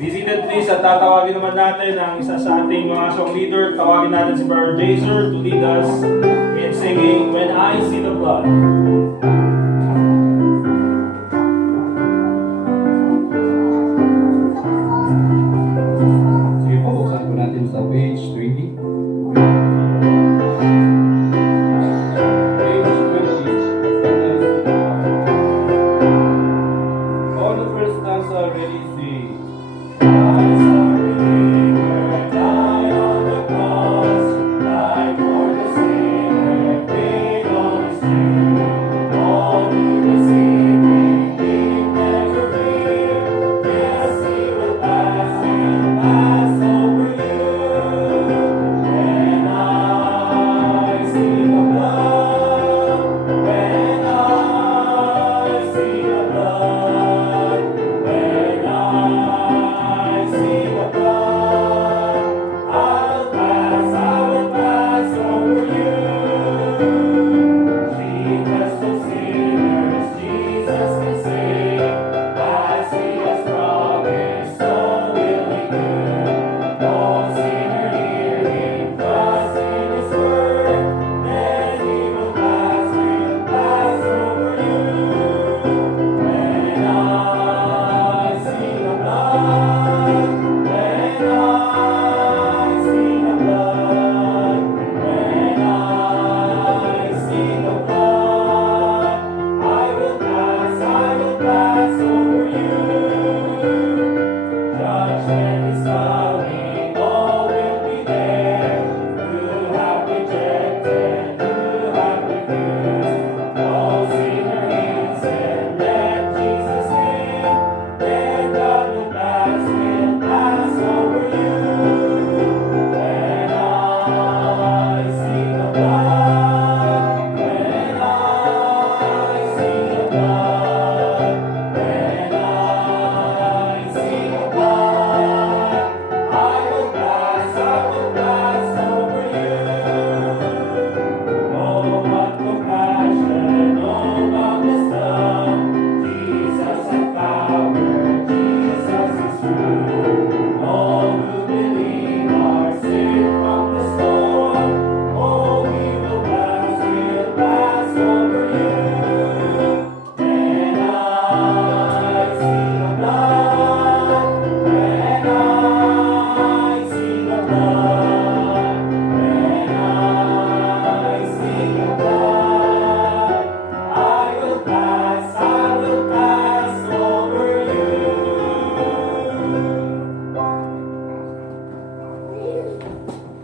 Visited please at tatawagin naman natin ang isa sa ating mga song leader. Tawagin natin si Brother Jazer to lead us in singing When I See the Blood. Sige po, buksan po natin sa page 20. Page 20. All the first stanza ready, sing.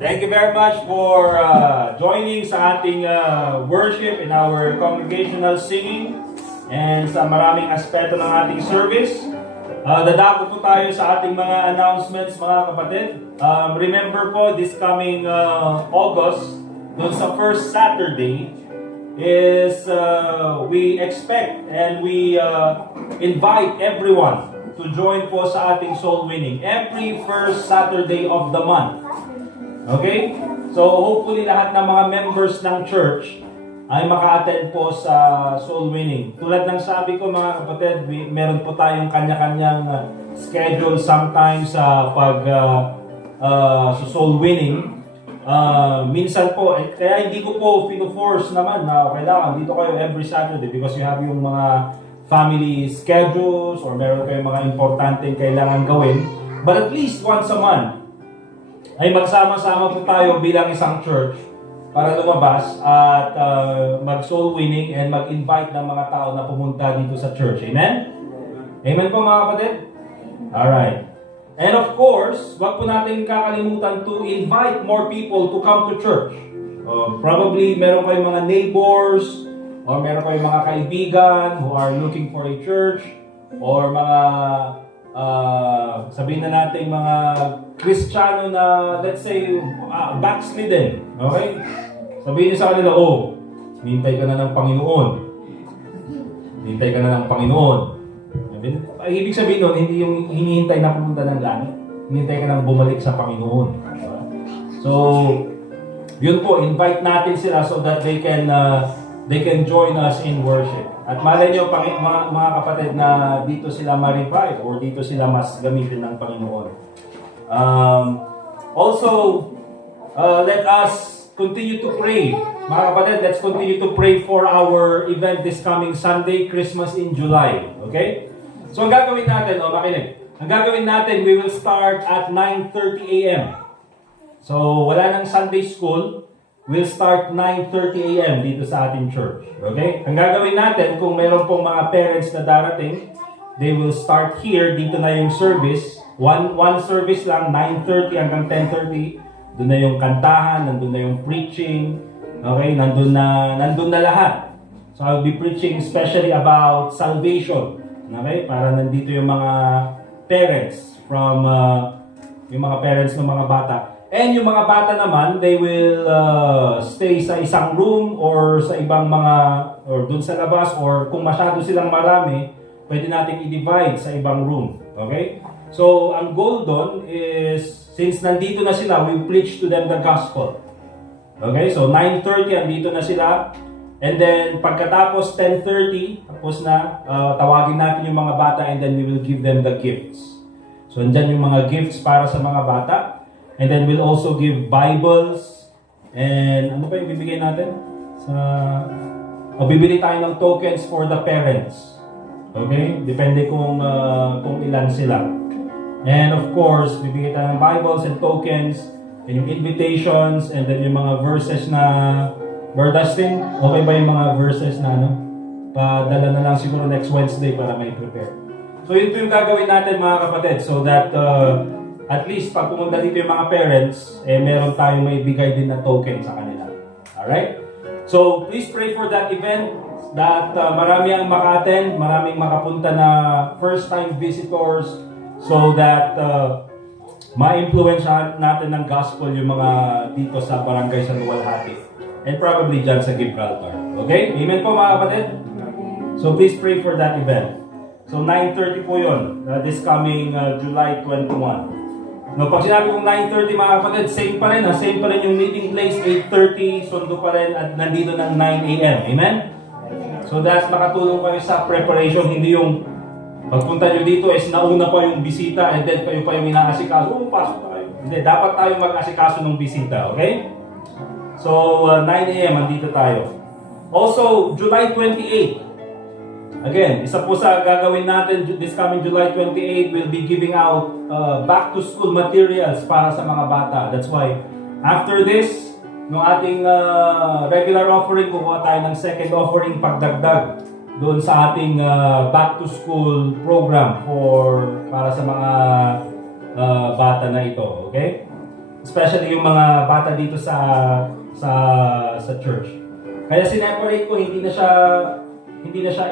Thank you very much for joining sa ating worship in our congregational singing and sa maraming aspeto ng ating service. Dadako po tayo sa ating mga announcements, mga kapatid. Remember po, this coming August, dun sa first Saturday, is we expect and we invite everyone to join po sa ating soul winning every first Saturday of the month. Okay? So hopefully lahat ng mga members ng church ay maka-attend po sa soul winning. Tulad ng sabi ko mga kapatid, meron po tayong kanya-kanyang schedule sometimes sa soul winning. Minsan po, kaya hindi ko po pino-force naman na kailangan dito kayo every Saturday because you have yung mga family schedules or meron kayong mga importanteng kailangan gawin. But at least once a month, ay magsama-sama po tayo bilang isang church para lumabas at mag-soul winning and mag-invite ng mga tao na pumunta dito sa church. Amen? Amen po mga kapatid? Alright. And of course, wag po natin kakalimutan to invite more people to come to church. Probably meron kayong mga neighbors or meron kayong mga kaibigan who are looking for a church or mga sabihin na natin mga Kristiyano na let's say backslidden. Okay? Sabihin niyo sa kanila, hintay ka na ng Panginoon. Hintay ka na ng Panginoon. Ibig sabihin nun, hindi yung hinihintay na pumunta ng langit. Hinihintay ka nang bumalik sa Panginoon. So, yun po, invite natin sila so that they can they can join us in worship. At malay nyo, mga kapatid, na dito sila ma-revive or dito sila mas gamitin ng Panginoon. Also, let us continue to pray. Mga kapatid, let's continue to pray for our event this coming Sunday, Christmas in July. Okay? So, ang gagawin natin, makinig. Ang gagawin natin, we will start at 9:30 a.m. So, wala nang Sunday school. We'll start 9:30 a.m. dito sa ating church. Okay? Ang gagawin natin, kung meron pong mga parents na darating, they will start here. Dito na yung service. One service lang, 9:30 hanggang 10:30. Doon na yung kantahan, nandun na yung preaching. Okay? Nandun na lahat. So I'll be preaching especially about salvation. Okay? Para nandito yung mga parents from yung mga parents ng mga bata. And yung mga bata naman, they will stay sa isang room or sa ibang mga, or dun sa labas, or kung masyado silang marami, pwede natin i-divide sa ibang room. Okay? So, ang goal doon is, since nandito na sila, we preach to them the gospel. Okay? So, 9:30, andito na sila. And then, pagkatapos 10:30, tapos na, tawagin natin yung mga bata and then we will give them the gifts. So, andyan yung mga gifts para sa mga bata. And then we'll also give Bibles. And ano pa yung bibigay natin? Bibili tayo ng tokens for the parents. Okay? Depende kung ilan sila. And of course, bibigay tayo ng Bibles and tokens. And yung invitations. And then yung mga verses na... Brother Dustin, okay ba yung mga verses na padala na lang siguro next Wednesday para may prepare. So ito yung gagawin natin mga kapatid. So that... at least, pag pumunta dito yung mga parents, meron tayong may bigay din na token sa kanila. Alright? So, please pray for that event that marami ang maka-attend, maraming makapunta na first-time visitors so that ma-influence natin ng gospel yung mga dito sa barangay sa Luwalhati. And probably dyan sa Gibraltar. Okay? Amen po mga kapatid? So, please pray for that event. So, 9:30 po yun. This coming July 21. No, pag sinabi kong 9:30 mga kapatid, same pa rin. Same pa rin yung meeting place, 8:30, sundo pa rin at nandito ng 9 a.m. Amen? So that's makatulong kayo sa preparation. Hindi yung pagpunta nyo dito is nauna pa yung bisita and then kayo pa yung inaasikaso. Pasok tayo. Hindi, dapat tayo mag-asikaso ng bisita. Okay? So 9 a.m. andito tayo. Also, July 28. Again, isa po sa gagawin natin this coming July 28, we'll be giving out back-to-school materials para sa mga bata. That's why, after this, nung ating regular offering, kukuha tayo ng second offering pagdagdag doon sa ating back-to-school program para sa mga bata na ito. Okay? Especially yung mga bata dito sa church. Kaya sineparate ko, hindi na siya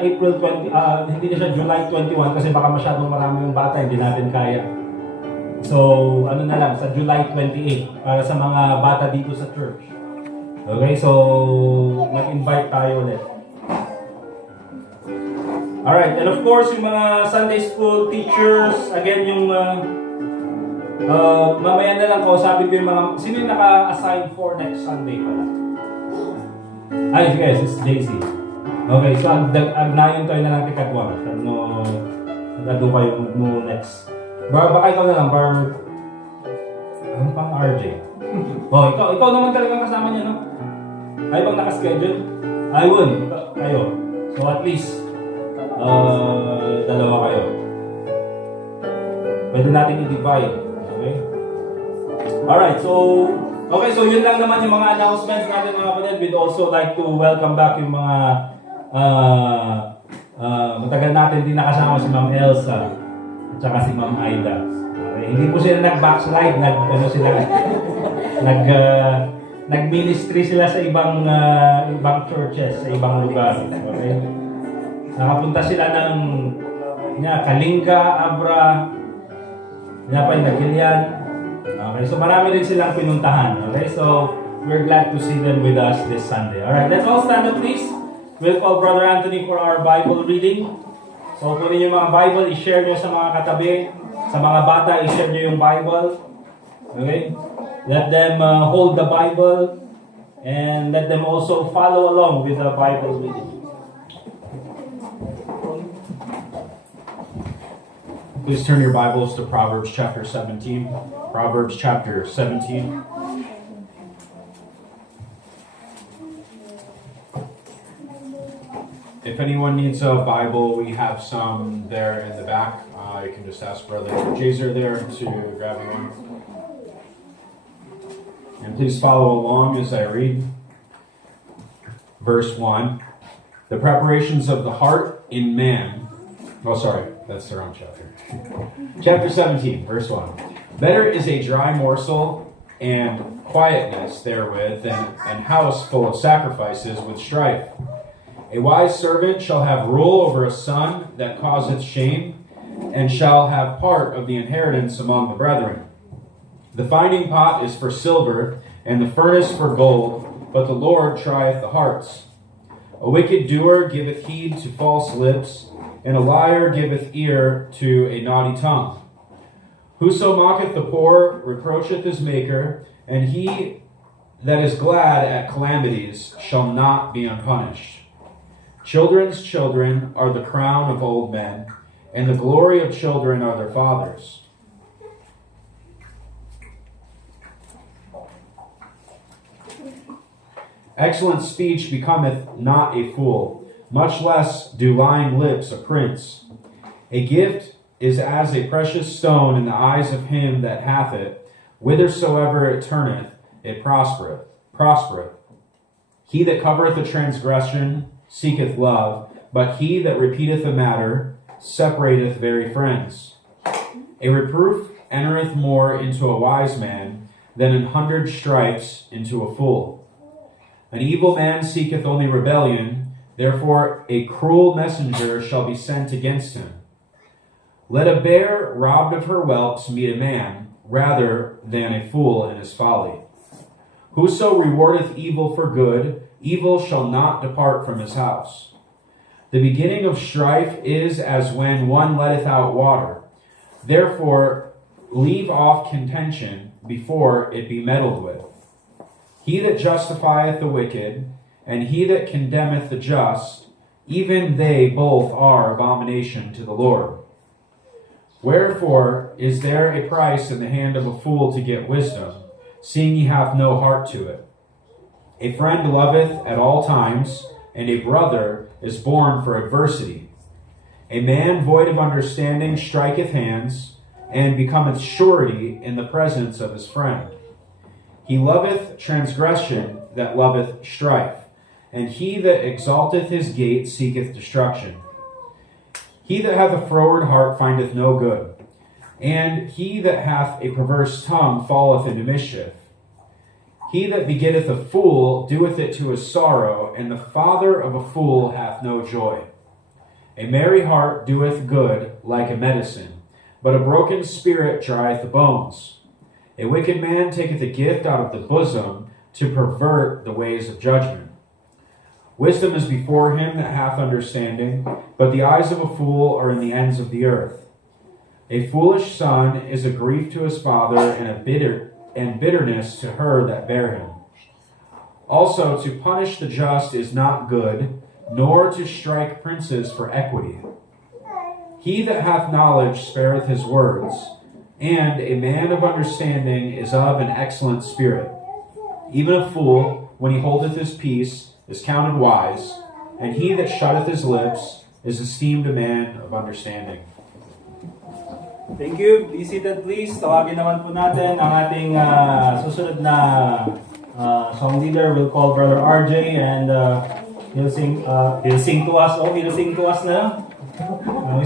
April 20, hindi na siya July 21 kasi baka masyadong marami yung bata, hindi natin kaya. So, ano na lang, sa July 28 para sa mga bata dito sa church. Okay, so mag-invite tayo ulit. Alright, and of course, yung mga Sunday school teachers, again, yung mamaya na lang kausapin ko yung mga, sino yung naka-assign for next Sunday pala? Ay, guys, it's Daisy. Okay, so agnayon tayo na lang kay Katwang. Nagado kayo mo next. Baka ikaw na lang, ano pang RJ? Oh, ikaw naman talagang kasama niya, no? Ay bang nakaschedule? I will, kayo. So at least, dalawa kayo. Pwede natin i-divide. Okay? Alright, so yun lang naman yung mga announcements natin mga kapatid. We'd also like to welcome back yung mga matagal natin din nakasama si Ma'am Elsa at saka si Ma'am Aida. Okay? Hindi po sila nag-backslide, nag-ministry sila sa ibang churches, sa ibang lugar. Okay? Nakapunta sila ng Kalinga, Abra, Nagilian. Okay, so marami rin silang pinuntahan. Okay, so we're glad to see them with us this Sunday. Alright, let's all stand up please. We'll call Brother Anthony for our Bible reading. So, kunin yung mga Bible, i-share nyo sa mga katabi. Sa mga bata, i-share nyo yung Bible. Okay? Let them hold the Bible. and let them also follow along with the Bible reading. Please turn your Bibles to Proverbs chapter 17. Proverbs chapter 17. If anyone needs a Bible, we have some there in the back. You can just ask Brother Jazer there to grab you one. And please follow along as I read. Verse 1. The preparations of the heart in man. Oh, sorry, that's the wrong chapter. Chapter 17, verse 1. Better is a dry morsel and quietness therewith than an house full of sacrifices with strife. A wise servant shall have rule over a son that causeth shame, and shall have part of the inheritance among the brethren. The finding pot is for silver, and the furnace for gold, but the Lord trieth the hearts. A wicked doer giveth heed to false lips, and a liar giveth ear to a naughty tongue. Whoso mocketh the poor reproacheth his maker, and he that is glad at calamities shall not be unpunished. Children's children are the crown of old men, and the glory of children are their fathers. Excellent speech becometh not a fool, much less do lying lips a prince. A gift is as a precious stone in the eyes of him that hath it. Whithersoever it turneth, it prospereth. He that covereth a transgression seeketh love, but he that repeateth a matter separateth very friends. A reproof entereth more into a wise man than 100 stripes into a fool. An evil man seeketh only rebellion, therefore a cruel messenger shall be sent against him. Let a bear robbed of her whelps meet a man, rather than a fool in his folly. Whoso rewardeth evil for good, evil shall not depart from his house. The beginning of strife is as when one letteth out water. Therefore leave off contention before it be meddled with. He that justifieth the wicked, and he that condemneth the just, even they both are abomination to the Lord. Wherefore is there a price in the hand of a fool to get wisdom, seeing he hath no heart to it? A friend loveth at all times, and a brother is born for adversity. A man void of understanding striketh hands, and becometh surety in the presence of his friend. He loveth transgression that loveth strife, and he that exalteth his gate seeketh destruction. He that hath a froward heart findeth no good, and he that hath a perverse tongue falleth into mischief. He that begetteth a fool doeth it to his sorrow, and the father of a fool hath no joy. A merry heart doeth good like a medicine, but a broken spirit drieth the bones. A wicked man taketh a gift out of the bosom to pervert the ways of judgment. Wisdom is before him that hath understanding, but the eyes of a fool are in the ends of the earth. A foolish son is a grief to his father, and bitterness to her that bare him. Also to punish the just is not good, nor to strike princes for equity. He that hath knowledge spareth his words, and a man of understanding is of an excellent spirit. Even a fool, when he holdeth his peace, is counted wise, and he that shutteth his lips is esteemed a man of understanding. Thank you. Be seated please. Tawagin naman po natin ang ating susunod na song leader. We'll call Brother RJ, and he'll sing to us. Oh, he'll sing to us na lang.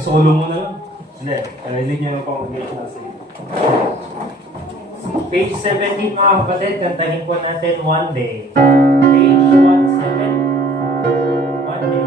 Solo mo na lang. Hindi. Lead niya ng congregational singing. Page 17 mga kapatid, kantahin po natin One Day. Page 17, One Day.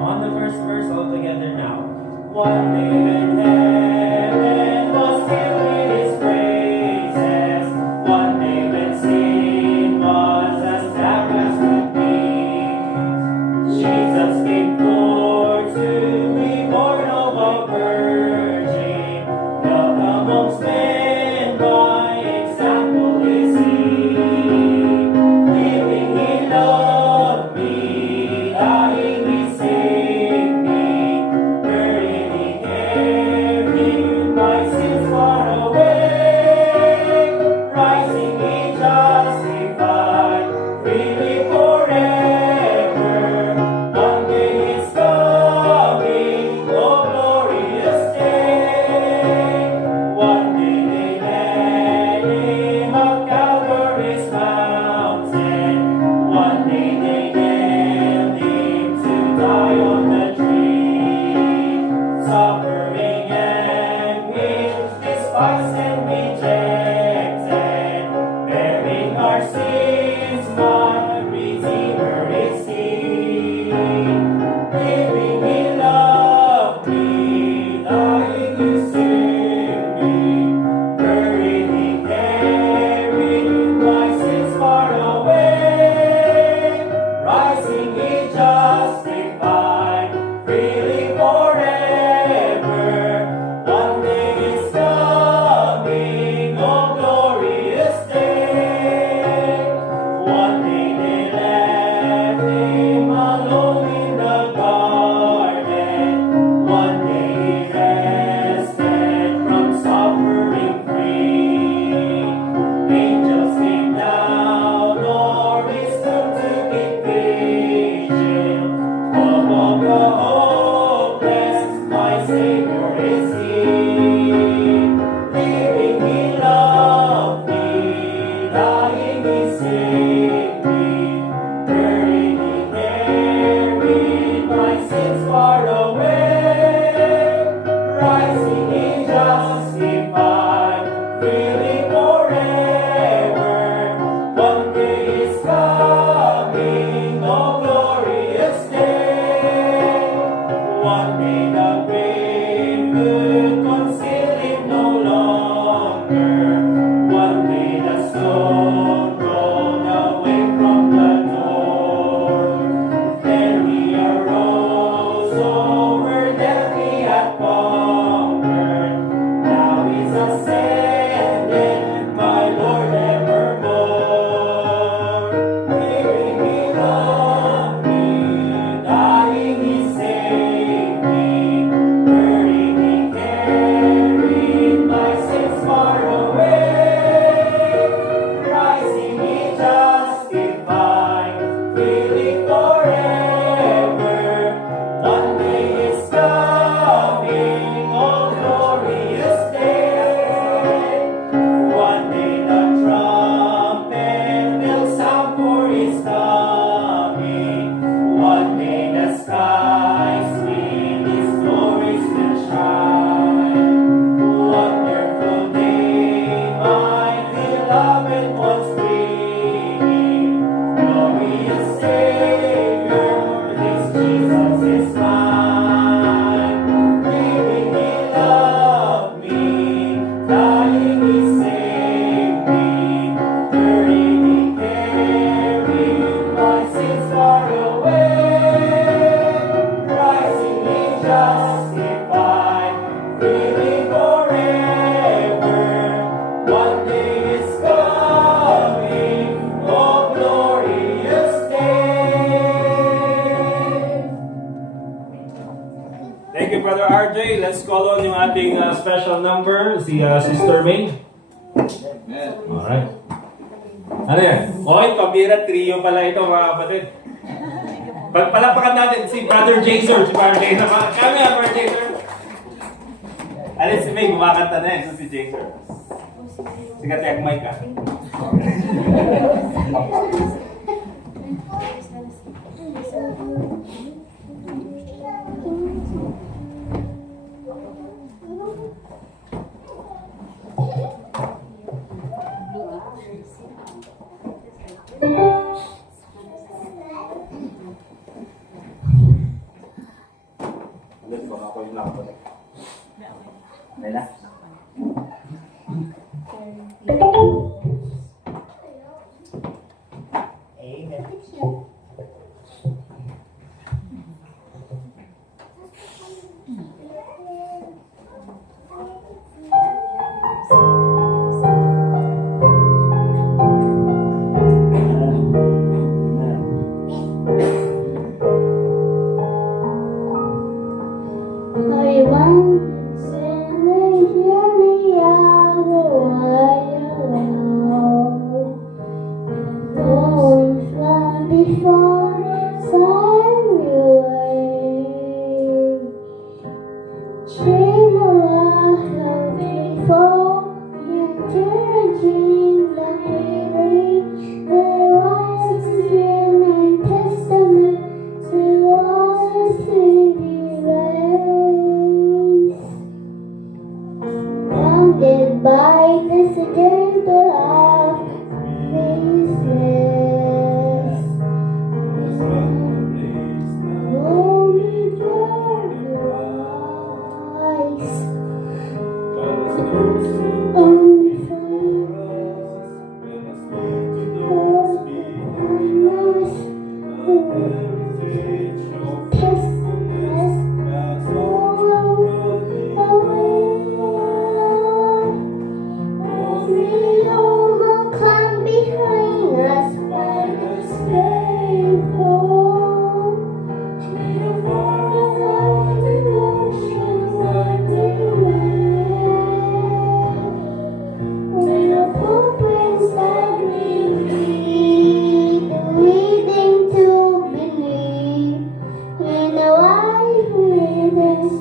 On the first verse all together now. One day when heaven was filled with His praises, one day when sin was as dark as could be, Jesus came forth to be born of a virgin, loved amongst men by suffering anguish, despised and rejected, bearing our sins, my Redeemer is He. Living He loved me, dying He saved me, buried He carried my sins far away, rising He justified, freely forever. One day is coming, oh glorious day. One day they left Him alone in the garden. One day He rested from suffering free. Angels came down, Lord is come to keep vigil. Above the hopeless, my Savior is He. Living He loved me, dying He saved me, buried He carried my sins far away, rising He justified, freely forever. One day is coming, oh glorious day. One day the grave could conceal Him no longer. One day the stone rolled away from the door. Then He arose, over death He had conquered. Now He's ascended, my Lord evermore. Living He loved me, dying He saved me, buried He carried my sins far away, rising He justified, freely forever. One day is coming, oh glorious day. One day the trumpet will sound for His coming. One day the skies with His glories will shine. Wonderful day, my beloved ones bringing. Glorious Savior, this Jesus is mine. Living He loved me, dying He saved me, buried He carried my sins far away, rising He justified, freely forever. One day is coming, oh glorious day. Thank you, Brother RJ. Let's call on yung ating special number, si Sister May. Amen. Alright. Ano yan? Okay, pambira trio pala ito, mga kapatid. Pagpalapakan natin si Brother Jason. Si Brother Jason. Kami nga, Brother Jason. Alin si May, kumakanta na yan. So, si Jason. Sigat yung mic ka. Baka ako yung lakot. May na? I once in a journey a while those from before sign me away. Dream of before encouraging like we reach the wise and testament to all city way. by the gentle of faces. Glory to the rise. Only for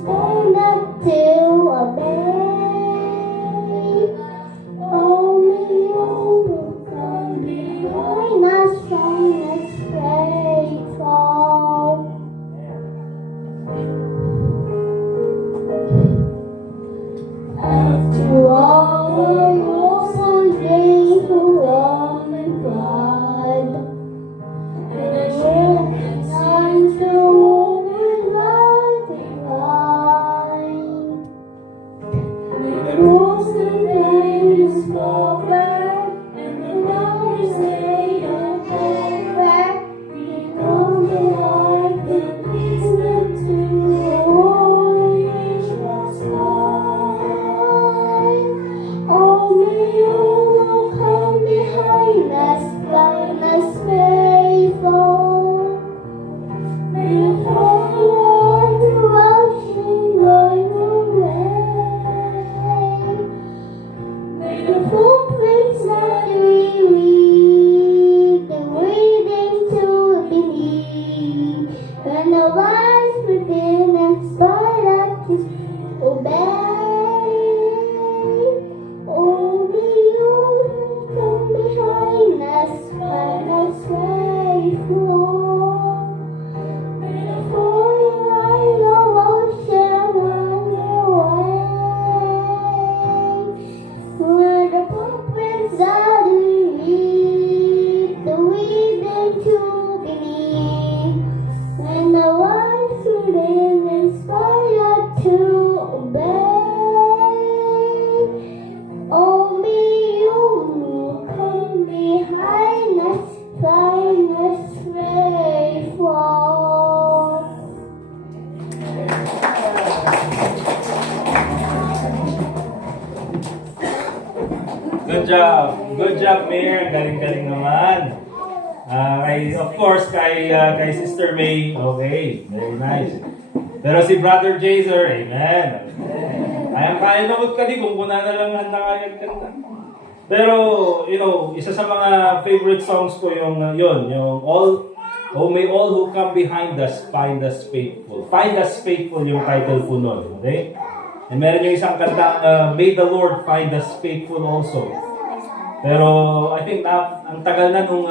stand up to obey. Only overcome behind us from this faithful. After all our loss and faithful love and God, and a sign to Good job, Mayor. Galing-galing naman. Of course, kay Sister May. Okay, very nice. Pero si Brother Jazer, amen. Ayang kaya na ka di kung kuna na lang handa kaya kanta. Pero, isa sa mga favorite songs ko yung may all who come behind us find us faithful. Find us faithful yung title po nun. Okay? And meron yung isang kanta, May the Lord find us faithful also. Pero I think ang tagal na nung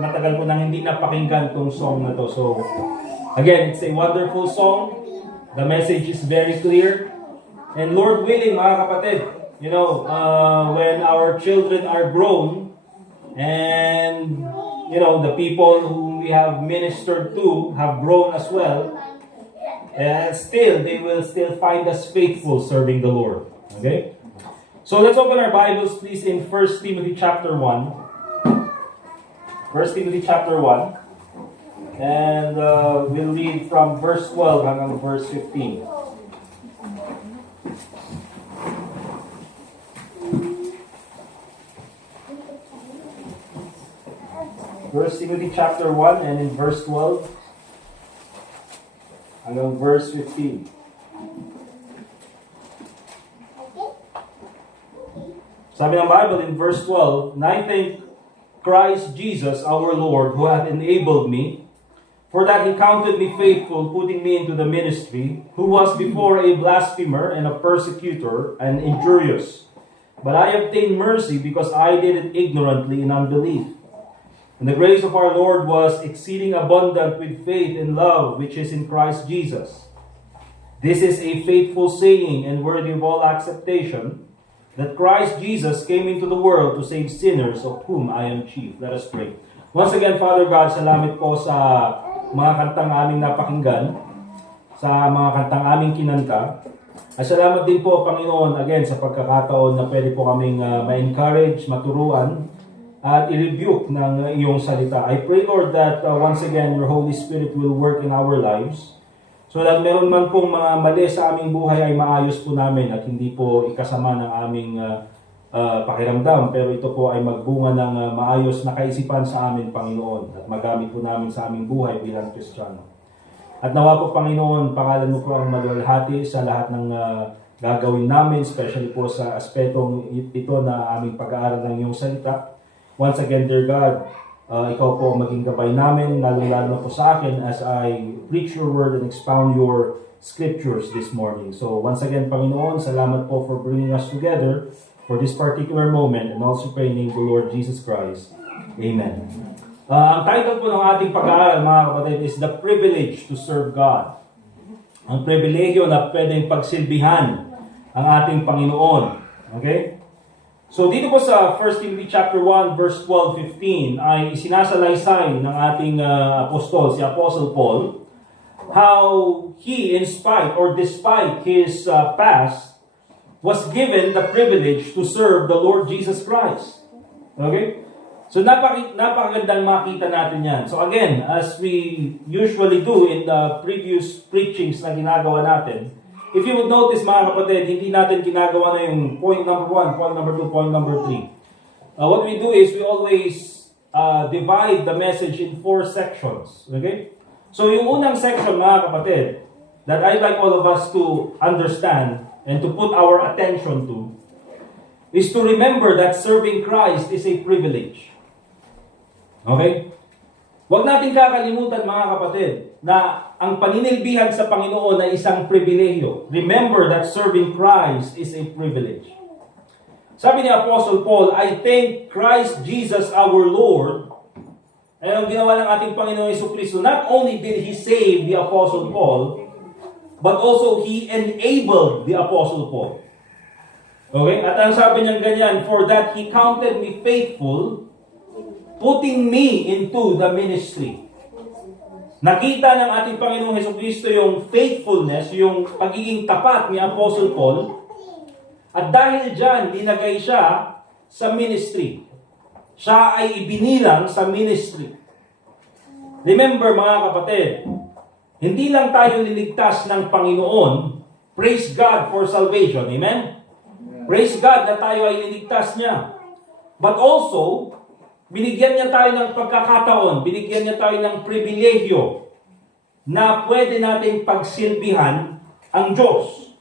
matagal ko nang hindi napakinggan tong song na to. So again, it's a wonderful song. The message is very clear. And Lord willing, mga kapatid, when our children are grown and the people whom we have ministered to have grown as well, still they will still find us faithful serving the Lord. Okay? So let's open our Bibles, please, in 1 Timothy chapter 1. 1 Timothy chapter 1. And we'll read from verse 12 hanggang verse 15. First Timothy chapter 1 and in verse 12 hanggang verse 15. Sabi ng Bible in verse 12, "And I thank Christ Jesus our Lord, who hath enabled me, for that he counted me faithful, putting me into the ministry, who was before a blasphemer and a persecutor and injurious. But I obtained mercy because I did it ignorantly in unbelief. And the grace of our Lord was exceeding abundant with faith and love, which is in Christ Jesus. This is a faithful saying and worthy of all acceptation, that Christ Jesus came into the world to save sinners, of whom I am chief. Let us pray. Once again, Father God, salamat po sa mga kantang aming napakinggan, sa mga kantang aming kinanta. At salamat din po, Panginoon, again, sa pagkakataon na pwede po kaming ma-encourage, maturuan, at i-rebuke ng iyong salita. I pray, Lord, that once again, your Holy Spirit will work in our lives, so that meron man pong mga mali sa aming buhay ay maayos po namin at hindi po ikasama ng aming pakiramdam. Pero ito po ay magbunga ng maayos na kaisipan sa amin, Panginoon, at magamit po namin sa aming buhay bilang Kristiyano. At nawa po, Panginoon, pangalan mo po ang maluwalhati sa lahat ng gagawin namin, especially po sa aspetong ito na aming pag-aaral ng iyong salita. Once again, dear God, ikaw po maging gabay namin, lalo-lalo na po sa akin as I preach your word and expound your scriptures this morning. So once again, Panginoon, salamat po for bringing us together for this particular moment, and also pray in the name of the Lord Jesus Christ. Amen. Ang title po ng ating pag-aaral, mga kapatid, is The Privilege to Serve God. Ang pribilegyo na pwedeng pagsilbihan ang ating Panginoon. Okay? So dito po sa 1 Timothy chapter 1 verse 12-15 ay isinasalaysay ng ating apostol, si Apostle Paul, how he, in spite or despite his past, was given the privilege to serve the Lord Jesus Christ. Okay? So napakagandang makita natin yan. So again, as we usually do in the previous preachings na ginagawa natin, if you would notice, mga kapatid, hindi natin ginagawa na yung point number 1, point number 2, point number 3. What we do is we always divide the message in 4 sections. Okay? So yung unang section, mga kapatid, that I'd like all of us to understand and to put our attention to is to remember that serving Christ is a privilege. Okay? Huwag natin kakalimutan, mga kapatid, na ang paninilbihan sa Panginoon ay isang pribilehyo. Remember that serving Christ is a privilege. Sabi ni Apostle Paul, I thank Christ Jesus our Lord. Ay ang ginawa ng ating Panginoon Jesucristo, not only did He save the Apostle Paul, but also He enabled the Apostle Paul. Okay? At ang sabi niya ganyan, for that He counted me faithful, putting me into the ministry. Nakita ng ating Panginoong Jesucristo yung faithfulness, yung pagiging tapat ni Apostle Paul, at dahil dyan, linagay siya sa ministry. Siya ay ibinilang sa ministry. Remember, mga kapatid, hindi lang tayo liligtas ng Panginoon, praise God for salvation, amen? Praise God na tayo ay liligtas niya. But also, binigyan niya tayo ng pagkakataon, binigyan niya tayo ng pribilehyo na pwede nating pagsilbihan ang Diyos.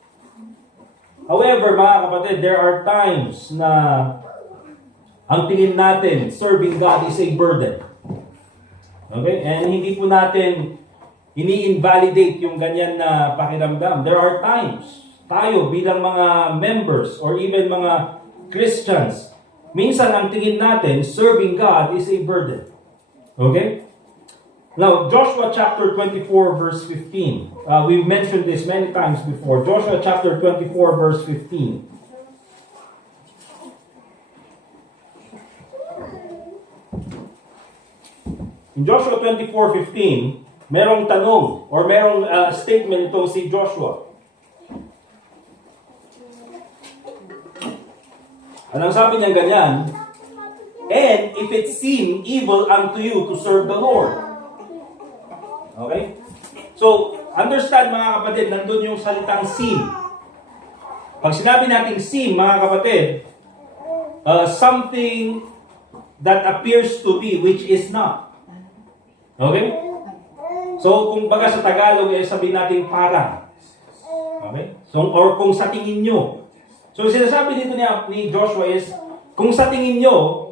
However, mga kapatid, there are times na ang tingin natin, serving God is a burden. Okay? And hindi po natin ini-invalidate yung ganyan na pakiramdam. There are times, tayo bilang mga members or even mga Christians, minsan ang tingin natin, serving God is a burden. Okay? Now, Joshua chapter 24 verse 15. We've mentioned this many times before. Joshua chapter 24 verse 15. In Joshua 24:15, merong tanong or merong statement itong si Joshua. Anong sabi niya ganyan? And if it seem evil unto you to serve the Lord. Okay? So, understand, mga kapatid, nandun yung salitang seem. Pag sinabi nating seem, mga kapatid, something that appears to be which is not. Okay? So, kung baga sa Tagalog, sabihin natin parang. Okay? So, or kung sa tingin nyo. So, sinasabi dito ni Joshua is, kung sa tingin nyo,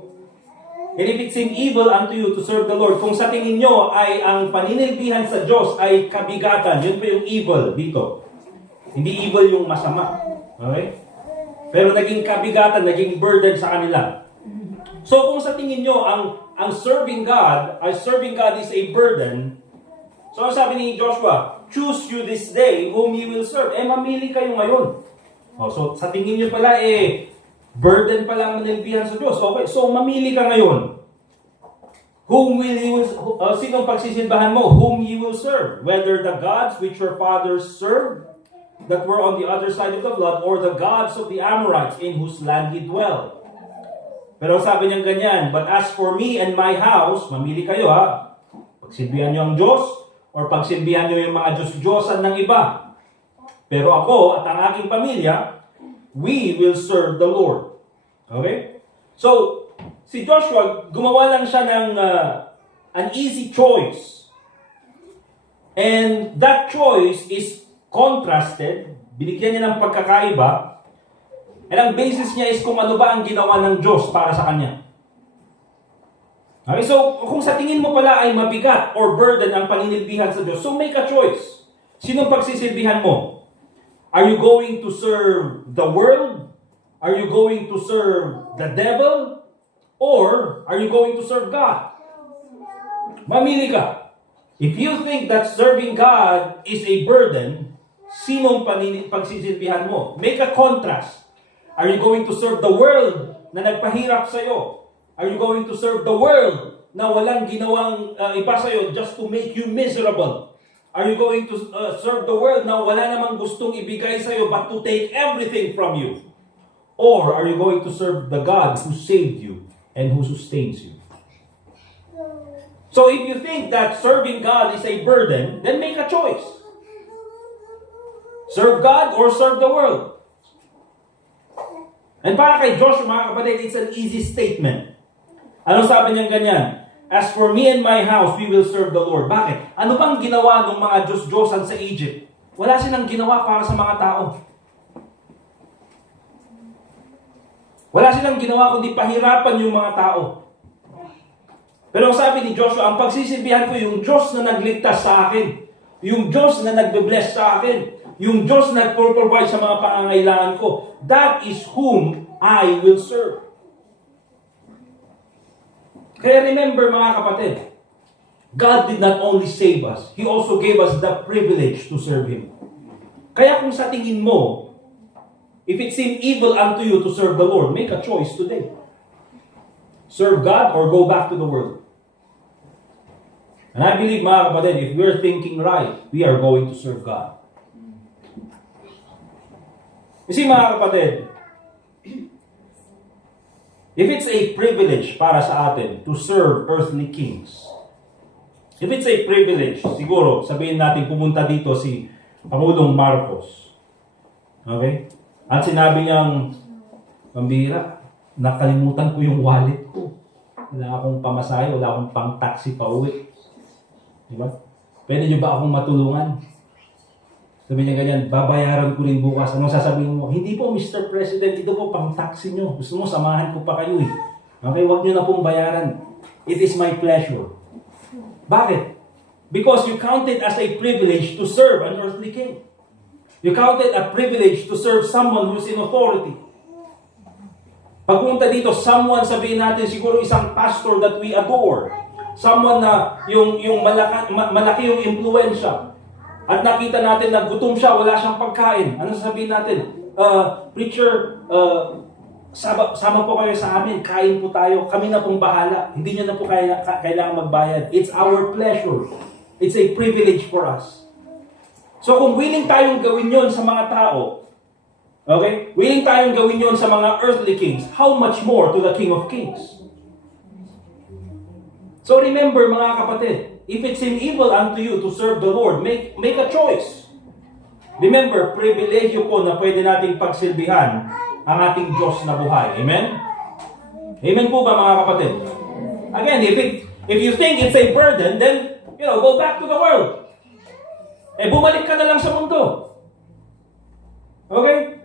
and if it seem evil unto you to serve the Lord, kung sa tingin nyo ay ang paninilbihan sa Diyos ay kabigatan, yun po yung evil dito. Hindi evil yung masama. Okay? Pero naging kabigatan, naging burden sa kanila. So, kung sa tingin nyo, ang serving God is a burden, so sabi ni Joshua, choose you this day whom you will serve. Mamili kayo ngayon. So sa tingin nyo pala, Burden pa lang manilbihan sa Diyos. Okay, so mamili ka ngayon. Whom will you, sinong pagsisilbahan mo? Whom you will serve? Whether the gods which your fathers served, that were on the other side of the flood, or the gods of the Amorites in whose land ye dwell. Pero sabi niya ganyan, but as for me and my house, mamili kayo ha, pagsilbihan niyo ang Diyos, or pagsilbihan niyo yung mga Diyos-Diyosan ng iba. Pero ako at ang aking pamilya, we will serve the Lord. Okay? So, si Joshua, gumawa lang siya ng an easy choice. And that choice is contrasted, binigyan niya ng pagkakaiba, and ang basis niya is kung ano ba ang ginawa ng Diyos para sa kanya. Okay, so kung sa tingin mo pala ay mabigat or burden ang paninilbihan sa Diyos, so make a choice. Sinong pagsisilbihan mo? Are you going to serve the world? Are you going to serve the devil? Or are you going to serve God? Mamili ka. If you think that serving God is a burden, sinong pagsisilbihan mo? Make a contrast. Are you going to serve the world na nagpahirap sa'yo? Are you going to serve the world na walang ginawang iba sa'yo just to make you miserable? Are you going to serve the world na wala namang gustong ibigay sa'yo but to take everything from you? Or are you going to serve the God who saved you and who sustains you? So if you think that serving God is a burden, then make a choice. Serve God or serve the world. And para kay Joshua, mga kapatid, it's an easy statement. Ano sabi niya ganyan? As for me and my house, we will serve the Lord. Bakit? Ano bang ginawa ng mga Diyos-Diyosan sa Egypt? Wala silang ginawa para sa mga tao. Wala silang ginawa kundi pahirapan yung mga tao. Pero sabi ni Joshua, ang pagsisilbihan ko yung Diyos na nagligtas sa akin. Yung Diyos na nagbe-bless sa akin. Yung Diyos na nagpo-provide sa mga pangangailangan ko. That is whom I will serve. Kaya remember mga kapatid, God did not only save us, He also gave us the privilege to serve Him. Kaya kung sa tingin mo, if it seems evil unto you to serve the Lord, make a choice today. Serve God or go back to the world. And I believe mga kapatid, if we're thinking right, we are going to serve God. You see mga kapatid, if it's a privilege para sa atin to serve earthly kings, if it's a privilege, siguro, sabihin natin pumunta dito si Pangulong Marcos. Okay? At sinabi niyang, pambira, nakalimutan ko yung wallet ko. Wala akong pamasahe, wala akong pang-taxi pa uwi. Diba? Pwede niyo ba akong matulungan? Sabi niya ganyan, babayaran ko rin bukas. Anong sasabihin mo? Hindi po, Mr. President, ito po pang-taxi niyo. Gusto mo, samahan ko pa kayo eh. Okay, wag niyo na pong bayaran. It is my pleasure. Bakit? Because you count it as a privilege to serve an earthly king. You count it a privilege to serve someone who's in authority. Pagpunta dito, someone, sabihin natin siguro isang pastor that we adore. Someone na yung malaki yung impluensya. At nakita natin na gutom siya, wala siyang pagkain. Ano sabihin natin? Preacher, sama po kayo sa amin, kain po tayo, kami na pong bahala. Hindi niyo na po kailangan magbayad. It's our pleasure. It's a privilege for us. So kung willing tayong gawin yon sa mga tao, okay? Willing tayong gawin yon sa mga earthly kings, how much more to the King of Kings? So remember mga kapatid, if it seems evil unto you to serve the Lord, make a choice. Remember, pribilehiyo po na pwede nating pagsilbihan ang ating Diyos na buhay. Amen? Amen po ba mga kapatid? Again, if you think it's a burden, then, go back to the world. Bumalik ka na lang sa mundo. Okay?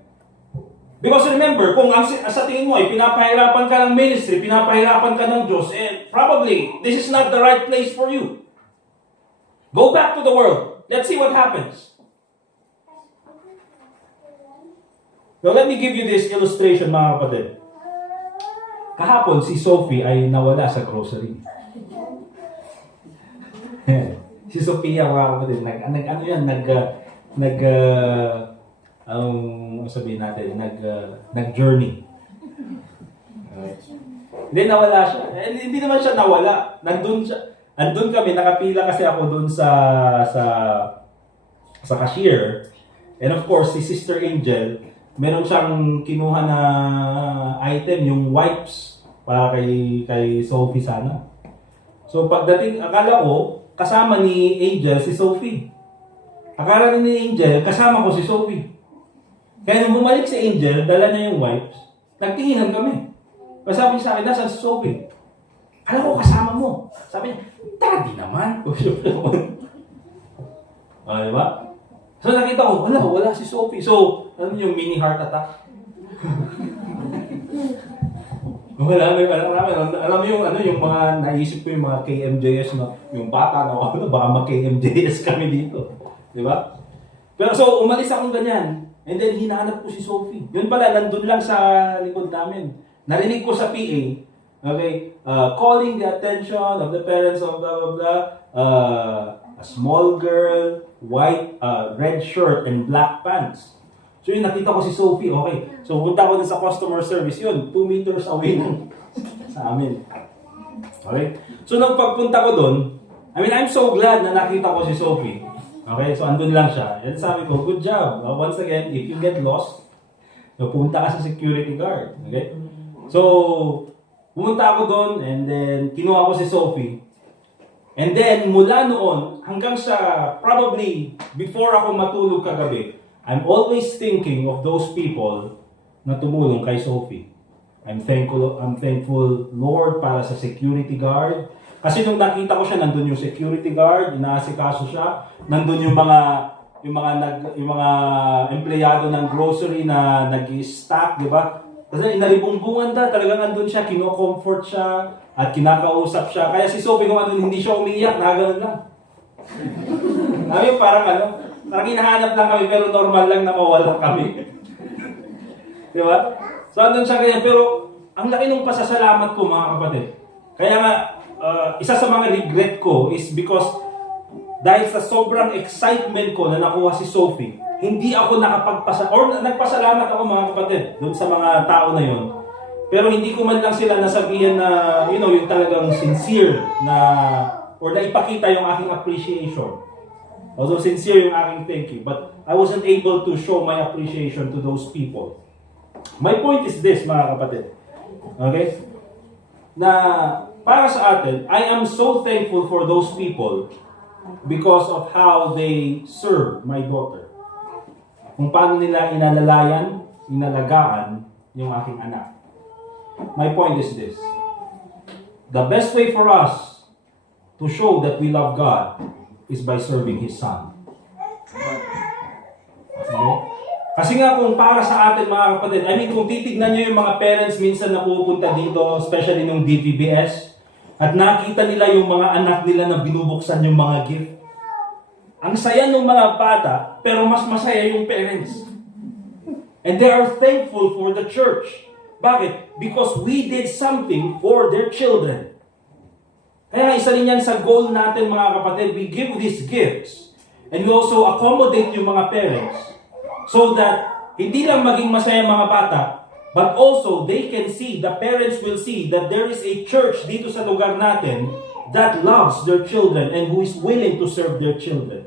Because remember, kung sa tingin mo ay pinapahirapan ka ng ministry, pinapahirapan ka ng Diyos, probably, this is not the right place for you. Go back to the world. Let's see what happens. Now, let me give you this illustration, mga kapatid. Kahapon, si Sophie ay nawala sa grocery. Si Sophia, mga kapatid, sabihin natin, nag-journey. Okay. Hindi nawala siya. Hindi naman siya nawala. Nandun siya. Nandun kami, nakapila kasi ako dun sa cashier. And of course, si Sister Angel, meron siyang kinuha na item, yung wipes para kay Sophie sana. So pagdating, akala ko, kasama ni Angel si Sophie. Akala ni Angel, kasama ko si Sophie. Kaya nung bumalik si Angel, dala niya yung wipes, nagtinginan kami. Kasi sabi niya sa akin, nasa si Sophie? Alam ko, kasama mo. Sabi niya, Daddy naman. Diba? So nakita ko, wala si Sophie. So, ano yung mini heart attack? Alam mo yung yung mga naisip ko yung mga KMJS na yung bata na baka mag-KMJS kami dito. Di ba? Pero so, umalis akong ganyan. And then, hinahanap ko si Sophie. Yun pala, nandun lang sa likod namin. Narinig ko sa PA, okay, calling the attention of the parents of blah, blah, blah, a small girl, white, red shirt, and black pants. So yun, nakita ko si Sophie, okay. So punta ko din sa customer service, yun, 2 meters away sa amin. Okay? So nung pagpunta ko doon, I mean, I'm so glad na nakita ko si Sophie. Okay, so andun lang siya. And sabi ko, good job. Once again, if you get lost, punta ka sa security guard. Okay? So, pumunta ako doon and then kinuha ko si Sophie. And then, mula noon, hanggang sa probably before ako matulog kagabi, I'm always thinking of those people na tumulong kay Sophie. I'm thankful, Lord, para sa security guard. Kasi nung nakita ko siya, nandun yung security guard, inaasikaso siya. Nandun yung mga empleyado ng grocery na nag-i-stack, di ba? Kasi inalibumbungan talagang nandun siya, kino-comfort siya, at kinakausap siya. Kaya si Sophie, kung ano, hindi siya umiiyak, nakagano'n lang. Parang hinahanap lang kami, pero normal lang na mawala kami. Di ba? So, andun siya kaya, pero ang laki ng pasasalamat ko, mga kapatid. Kaya nga, isa sa mga regret ko is because dahil sa sobrang excitement ko na nakuha si Sophie, hindi ako nagpasalamat ako, mga kapatid, doon sa mga tao na yon. Pero hindi ko man lang sila nasabihan na, yung talagang sincere na, or na ipakita yung aking appreciation. Although sincere yung aking thank you, but I wasn't able to show my appreciation to those people. My point is this, mga kapatid. Okay? Na para sa atin, I am so thankful for those people because of how they serve my daughter. Kung paano nila inalagaan yung aking anak. My point is this. The best way for us to show that we love God is by serving His Son. Okay? Kasi nga kung para sa atin, mga kapatid, I mean, kung titignan nyo yung mga parents minsan na pupunta dito, especially nung DVBS, at nakita nila yung mga anak nila na binubuksan yung mga gift. Ang saya ng mga bata, pero mas masaya yung parents. And they are thankful for the church. Bakit? Because we did something for their children. Kaya isa rin yan sa goal natin, mga kapatid. We give these gifts. And we also accommodate yung mga parents. So that, hindi lang maging masaya mga bata, but also they can see, the parents will see that there is a church dito sa lugar natin that loves their children and who is willing to serve their children.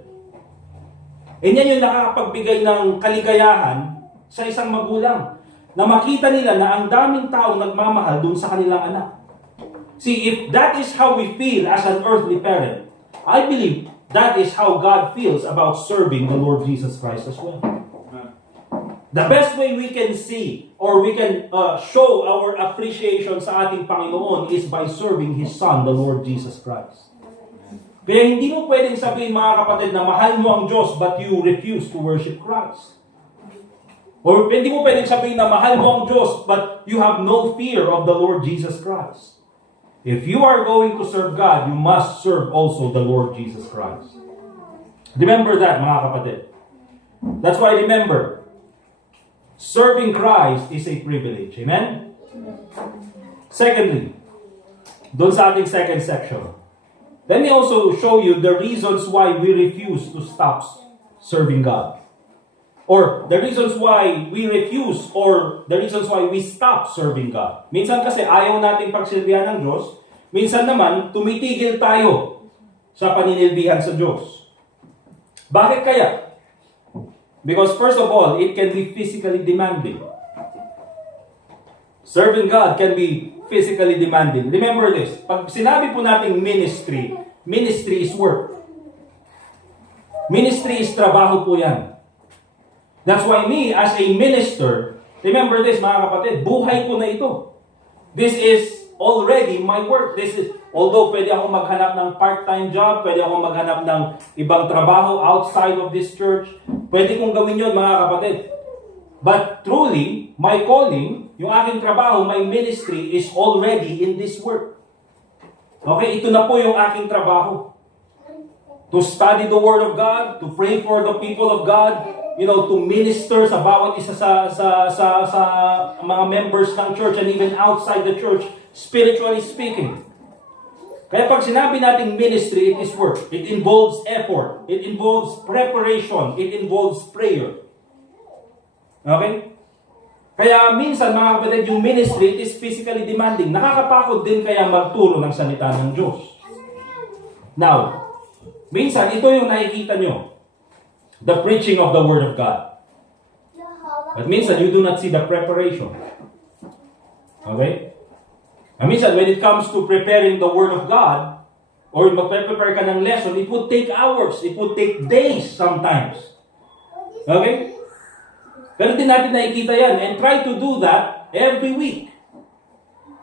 And yan yung nakakapagbigay ng kaligayahan sa isang magulang. Na makita nila na ang daming taong nagmamahal dun sa kanilang anak. See, if that is how we feel as an earthly parent, I believe that is how God feels about serving the Lord Jesus Christ as well. The best way we can see or we can show our appreciation sa ating Panginoon is by serving His Son, the Lord Jesus Christ. Kaya hindi mo pwedeng sabihin, mga kapatid, na mahal mo ang Diyos but you refuse to worship Christ. Or hindi mo pwedeng sabihin na mahal mo ang Diyos but you have no fear of the Lord Jesus Christ. If you are going to serve God, you must serve also the Lord Jesus Christ. Remember that, mga kapatid. That's why remember, serving Christ is a privilege. Amen? Secondly, doon sa ating second section, let me also show you the reasons why we refuse to stop serving God. or the reasons why we refuse or the reasons why we stop serving God. Minsan kasi ayaw nating pagsilbihan ng Diyos, minsan naman tumitigil tayo sa paninilbihan sa Diyos. Bakit kaya? Because first of all, it can be physically demanding. Serving God can be physically demanding. Remember this, pag sinabi po nating ministry, ministry is work. Ministry is trabaho po yan. That's why me, as a minister, remember this mga kapatid, buhay ko na ito. This is already my work. This is, although pwede ako maghanap ng part-time job, pwede ako maghanap ng ibang trabaho outside of this church, pwede kong gawin yun mga kapatid. But truly, my calling, yung aking trabaho, my ministry is already in this work. Okay, ito na po yung aking trabaho. To study the Word of God, to pray for the people of God, to minister sa bawat isa sa mga members ng church and even outside the church, spiritually speaking. Kaya pag sinabi nating ministry, it is work. It involves effort. It involves preparation. It involves prayer. Okay? Kaya minsan mga kapatid, yung ministry, it is physically demanding. Nakakapagod din kaya magturo ng salita ng Diyos. Now, minsan, ito yung nakikita nyo. The preaching of the Word of God. But minsan, you do not see the preparation. Okay? And minsan, when it comes to preparing the Word of God, or magpe-prepare ka ng lesson, it would take hours. It would take days sometimes. Okay? Pero din natin nakikita yan. And try to do that every week.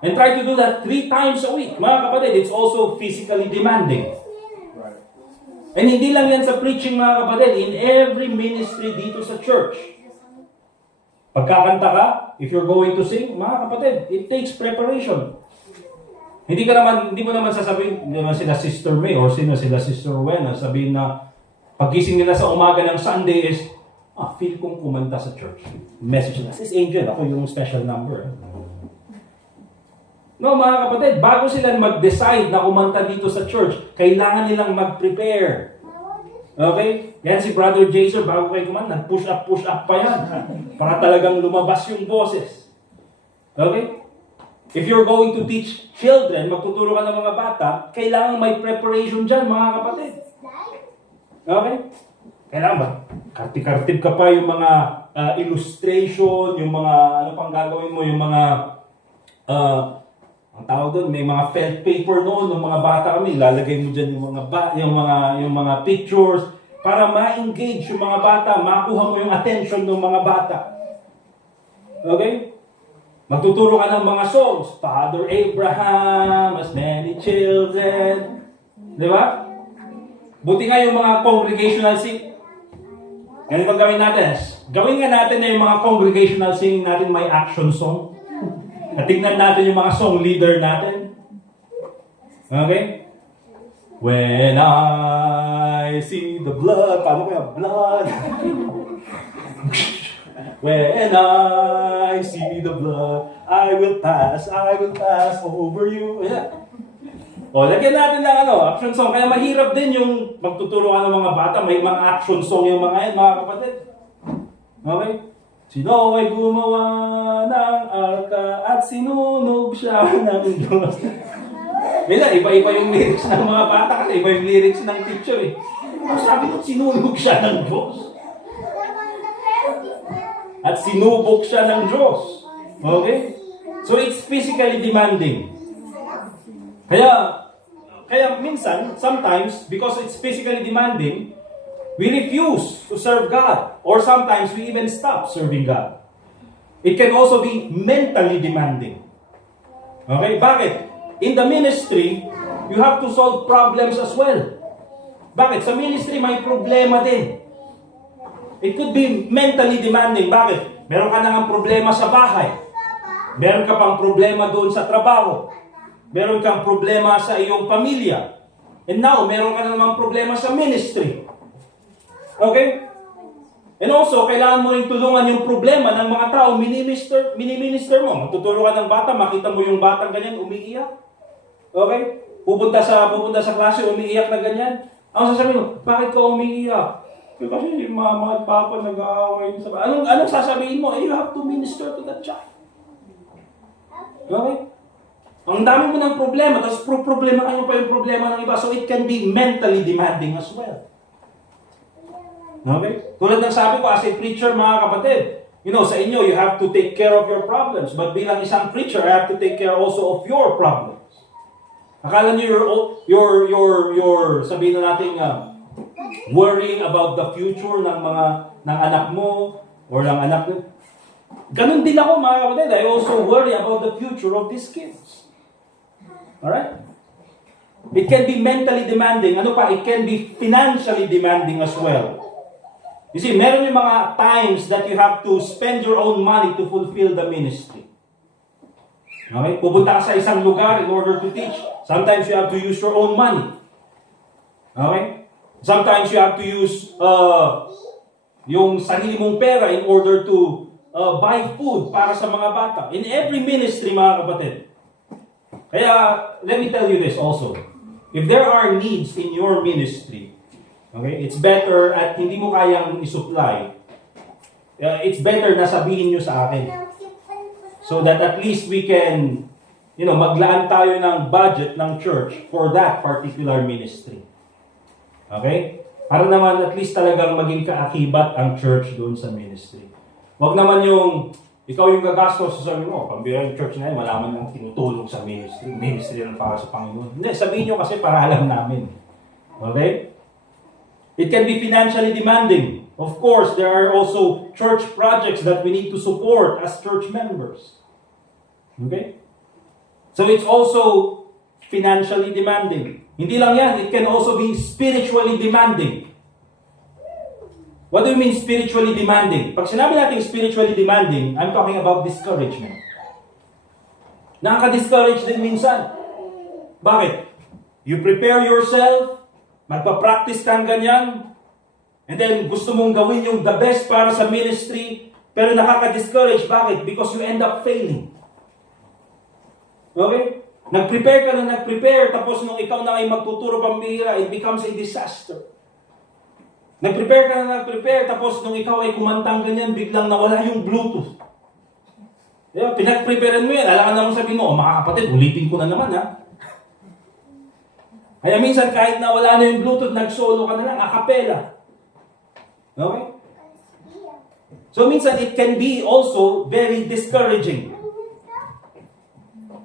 And try to do that 3 times a week. Mga kapatid, it's also physically demanding. And hindi lang yan sa preaching mga kapatid, in every ministry dito sa church. Pagkakanta ka, if you're going to sing, mga kapatid, it takes preparation. Hindi mo naman sasabihin, hindi naman sila Sister May or sila Sister Wen, sabihin na paggising nila sa umaga ng Sunday is, feel kong kumanta sa church. Message na, Sis Angel, ako yung special number. No, mga kapatid, bago sila mag-decide na kumanta dito sa church, kailangan nilang mag-prepare. Okay? Yan si Brother Jason, bago kayo kumanta, push up pa yan. Para talagang lumabas yung boses. Okay? If you're going to teach children, magtuturo ka ng mga bata, kailangan may preparation dyan, mga kapatid. Okay? Kailangan ba? Karti-kartib ka pa yung mga illustration, yung mga, ano pang gagawin mo, yung mga, ang tawag doon, may mga felt paper noon, ng mga bata kami, lalagay mo dyan yung mga pictures, para ma-engage yung mga bata, makuha mo yung attention ng mga bata. Okay? Magtuturo ka ng mga songs, Father Abraham has many children. Di ba? Buti nga yung mga congregational singing. Ganun bang gawin natin? Gawin nga natin na yung mga congregational singing natin may action song. At tignan natin yung mga song leader natin. Okay? When I see the blood, paano kaya? Blood. When I see the blood, I will pass over you. Yeah. O, lagyan natin ng action song. Kaya mahirap din yung magtuturo ka ng mga bata, may mga action song yung mga yan, mga kapatid. Okay? Sino ay gumawa ng arka at sinunog siya ng Diyos. Mila, iba-iba yung lyrics ng mga bata kasi iba yung lyrics ng teacher eh. Sabi ko, sinunog siya ng Diyos. At sinubok siya ng Diyos. Okay? So it's physically demanding. Kaya minsan, sometimes, because it's physically demanding, we refuse to serve God. Or sometimes we even stop serving God. It can also be mentally demanding. Okay? Bakit? In the ministry, you have to solve problems as well. Bakit? Sa ministry, may problema din. It could be mentally demanding. Bakit? Meron ka nang problema sa bahay. Meron ka pang problema doon sa trabaho. Meron kang problema sa iyong pamilya. And now, meron ka na namang problema sa ministry. Okay? And also, kailangan mo rin tulungan yung problema ng mga tao, mini-minister mo. Magtuturo ka ng bata, makita mo yung batang ganyan, umiiyak. Okay? Pupunta sa klase, umiiyak na ganyan. Ang sasabihin mo, bakit ka umiiyak? Kasi yung mama at papa nag-aaway sa anong sasabihin mo? You have to minister to that child. Okay? Ang dami mo ng problema, tapos problema kayo pa yung problema ng iba. So it can be mentally demanding as well. Okay? Tulad ng sabi ko, as a preacher, mga kapatid, sa inyo, you have to take care of your problems. But bilang isang preacher, I have to take care also of your problems. Akala niyo you're sabihin na natin, worrying about the future ng anak mo or ng anak mo. Ganun din ako, mga kapatid. I also worry about the future of these kids. Alright? It can be mentally demanding. It can be financially demanding as well. You see, meron yung mga times that you have to spend your own money to fulfill the ministry. Okay? Pupunta ka sa isang lugar in order to teach. Sometimes you have to use your own money. Okay? Sometimes you have to use yung sarili mong pera in order to buy food para sa mga bata. In every ministry, mga kapatid. Kaya, let me tell you this also. If there are needs in your ministry, okay, it's better at hindi mo kayang isupply. It's better na sabihin nyo sa akin. So that at least we can, maglaan tayo ng budget ng church for that particular ministry. Okay? Para naman at least talagang maging kaakibat ang church doon sa ministry. Huwag naman yung, ikaw yung gagastos, sabi mo, pambira yung church na yun, malaman ng tinutulong sa ministry. Ministry lang para sa Panginoon. Hindi, sabihin nyo kasi para alam namin. Okay? It can be financially demanding. Of course, there are also church projects that we need to support as church members. Okay? So it's also financially demanding. Hindi lang yan, it can also be spiritually demanding. What do you mean spiritually demanding? Pag sinabi natin spiritually demanding, I'm talking about discouragement. Nakaka-discourage din minsan. Bakit? You prepare yourself, magpa-practice kang ganyan, and then gusto mong gawin yung the best para sa ministry, pero nakaka-discourage. Bakit? Because you end up failing. Okay? Nag-prepare ka na nag-prepare, tapos nung ikaw na ay magtuturo pambihira, it becomes a disaster. Nag-prepare ka na nag-prepare, tapos nung ikaw ay kumantang ganyan, biglang nawala yung Bluetooth. Diba? Pinag-preparean mo yan. Alam ka naman sabihin mo, mga kapatid, ulitin ko na naman ha. Kaya minsan kahit nawala na yung Bluetooth, nag-solo ka na lang, a cappella. Okay? So minsan it can be also very discouraging.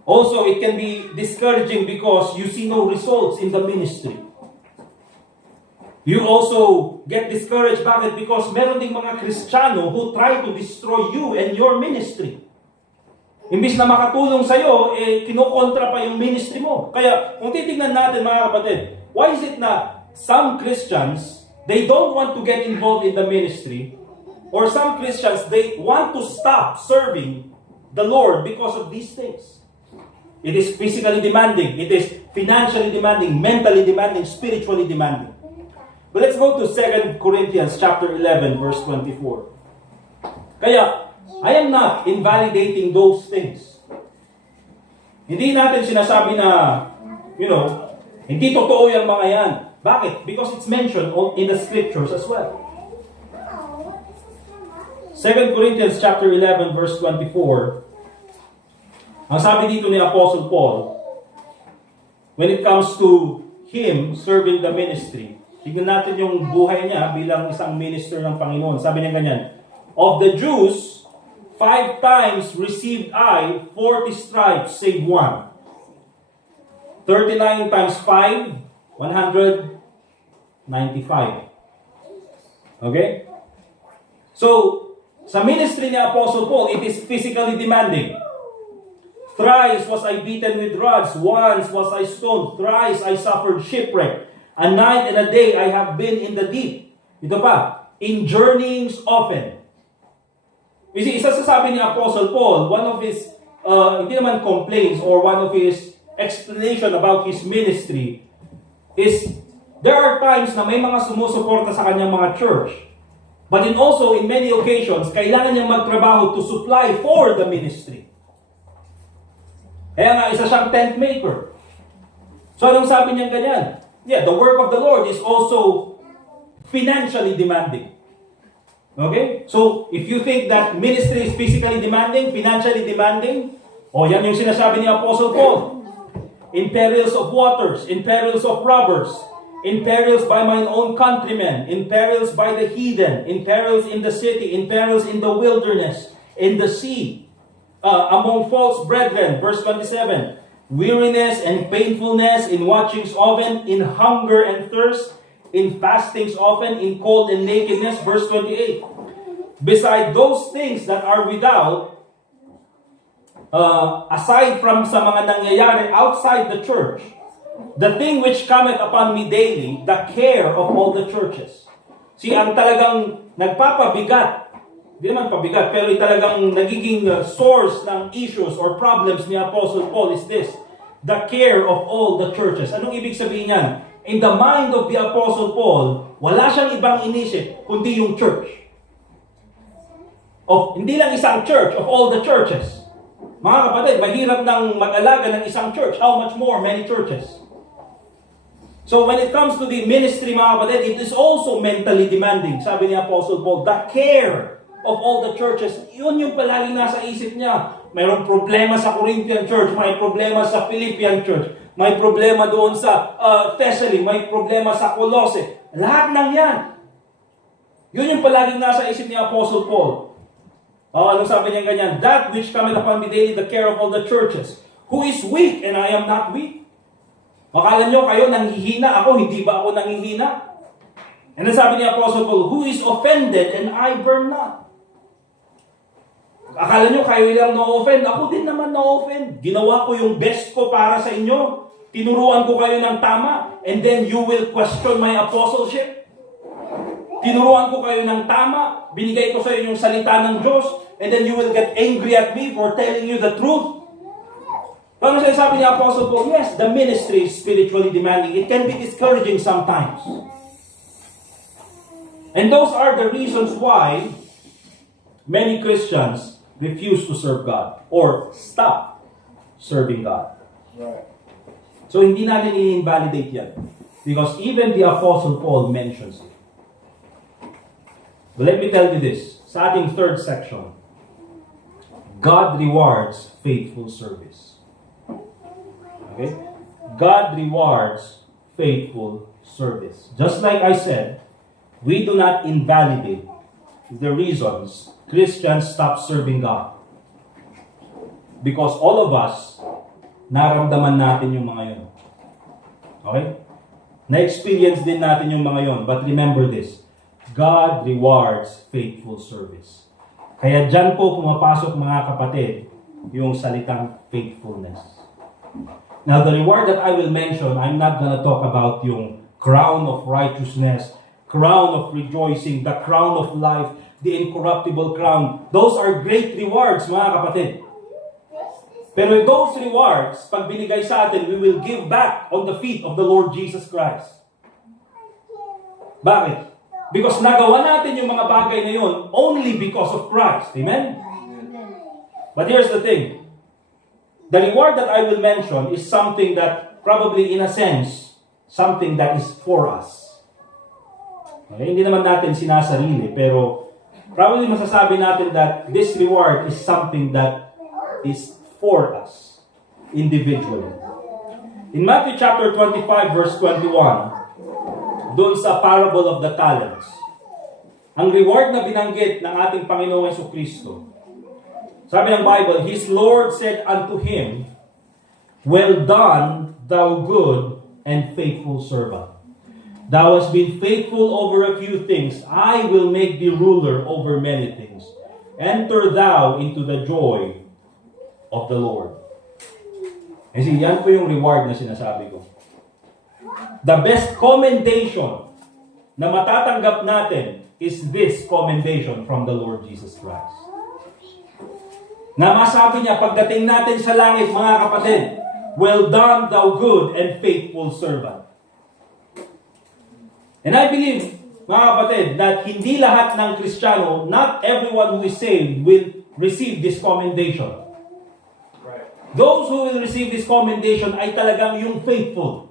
Also, it can be discouraging because you see no results in the ministry. You also get discouraged. Bakit? Because meron ding mga Kristiyano who try to destroy you and your ministry. Imbis na makatulong sa'yo, kinokontra pa yung ministry mo. Kaya, kung titignan natin mga kapatid, why is it na some Christians, they don't want to get involved in the ministry, or some Christians, they want to stop serving the Lord because of these things? It is physically demanding. It is financially demanding, mentally demanding, spiritually demanding. But let's go to 2 Corinthians chapter 11, verse 24. Kaya, I am not invalidating those things. Hindi natin sinasabi na, hindi totoo yung mga yan. Bakit? Because it's mentioned in the scriptures as well. 2 Corinthians chapter 11, verse 24. Ang sabi dito ni Apostle Paul, when it comes to him serving the ministry, tignan natin yung buhay niya bilang isang minister ng Panginoon. Sabi niya ganyan, of the Jews, 5 times received I 40 stripes, save 1. 39 times 5, 195. Okay? So, sa ministry ni Apostle Paul, it is physically demanding. Thrice was I beaten with rods, once was I stoned, thrice I suffered shipwreck. A night and a day I have been in the deep. Ito pa, in journeyings often. You see, isa sa sabi ni Apostle Paul, one of his, hindi naman complaints or one of his explanation about his ministry is, there are times na may mga sumusuporta sa kanyang mga church. But also, in many occasions, kailangan niyang magtrabaho to supply for the ministry. Kaya nga, isa siyang tent maker. So, anong sabi niya ganyan? Yeah, the work of the Lord is also financially demanding. Okay? So, if you think that ministry is physically demanding, financially demanding, yan yung sinasabi ni Apostle Paul. In perils of waters, in perils of robbers, in perils by mine own countrymen, in perils by the heathen, in perils in the city, in perils in the wilderness, in the sea, among false brethren, verse 27, weariness and painfulness, in watchings often, in hunger and thirst, in fastings often, in cold and nakedness, verse 28. Beside those things that are without, aside from sa mga nangyayari outside the church, the thing which cometh upon me daily, the care of all the churches. See, ang talagang nagpapabigat, hindi naman pabigat, pero talagang nagiging source ng issues or problems ni Apostle Paul is this, the care of all the churches. Anong ibig sabihin yan? In the mind of the Apostle Paul, wala siyang ibang inisip kundi yung church. Hindi lang isang church, of all the churches. Mga kapatid, mahirap nang mag-alaga ng isang church. How much more many churches? So when it comes to the ministry, mga kapatid, it is also mentally demanding. Sabi ni Apostle Paul, the care of all the churches, yun yung palaging nasa isip niya. Mayroong problema sa Corinthian church, may problema sa Philippian church, may problema doon sa Thessaly, may problema sa Colossae. Lahat ng yan. Yun yung palaging nasa isip ni Apostle Paul. Anong sabi niya ganyan? That which cometh upon me daily, the care of all the churches. Who is weak and I am not weak? Akala nyo kayo nanghihina ako, hindi ba ako nanghihina? And then sabi ni Apostle Paul, who is offended and I burn not? Akala nyo kayo lang na-offend? Ako din naman na-offend. Ginawa ko yung best ko para sa inyo. Tinuruan ko kayo ng tama. And then you will question my apostleship? Tinuruan ko kayo ng tama. Binigay ko sa inyo yung salita ng Diyos. And then you will get angry at me for telling you the truth. Paano sinasabi ni Apostle Paul? Yes, the ministry is spiritually demanding. It can be discouraging sometimes. And those are the reasons why many Christians refuse to serve God or stop serving God. Right. So hindi natin i-invalidate yan. Because even the Apostle Paul mentions it. But let me tell you this. Sa ating third section, God rewards faithful service. Okay? God rewards faithful service. Just like I said, we do not invalidate the reasons Christians stop serving God. Because all of us, naramdaman natin yung mga yun. Okay? Na-experience din natin yung mga yun. But remember this, God rewards faithful service. Kaya dyan po pumapasok mga kapatid, yung salitang faithfulness. Now the reward that I will mention, I'm not gonna talk about yung crown of righteousness, crown of rejoicing, the crown of life, the incorruptible crown. Those are great rewards mga kapatid. Pero those rewards, pag binigay sa atin, we will give back on the feet of the Lord Jesus Christ. Bakit? Because nagawa natin yung mga bagay na yun only because of Christ. Amen? But here's the thing. The reward that I will mention is something that probably in a sense, something that is for us. Okay? Hindi naman natin sinasarili, pero probably masasabi natin that this reward is something that is for us individually. In Matthew chapter 25 verse 21, doon sa parable of the talents, ang reward na binanggit ng ating Panginoong Jesucristo, sabi ng Bible, His Lord said unto him, well done, thou good and faithful servant. Thou hast been faithful over a few things. I will make thee ruler over many things. Enter thou into the joy of the Lord. Kasi yan po yung reward na sinasabi ko. The best commendation na matatanggap natin is this commendation from the Lord Jesus Christ. Na masabi niya, pagdating natin sa langit, mga kapatid, well done, thou good and faithful servant. And I believe, mga kapatid, that hindi lahat ng Kristiyano, not everyone who is saved will receive this commendation. Right. Those who will receive this commendation ay talagang yung faithful.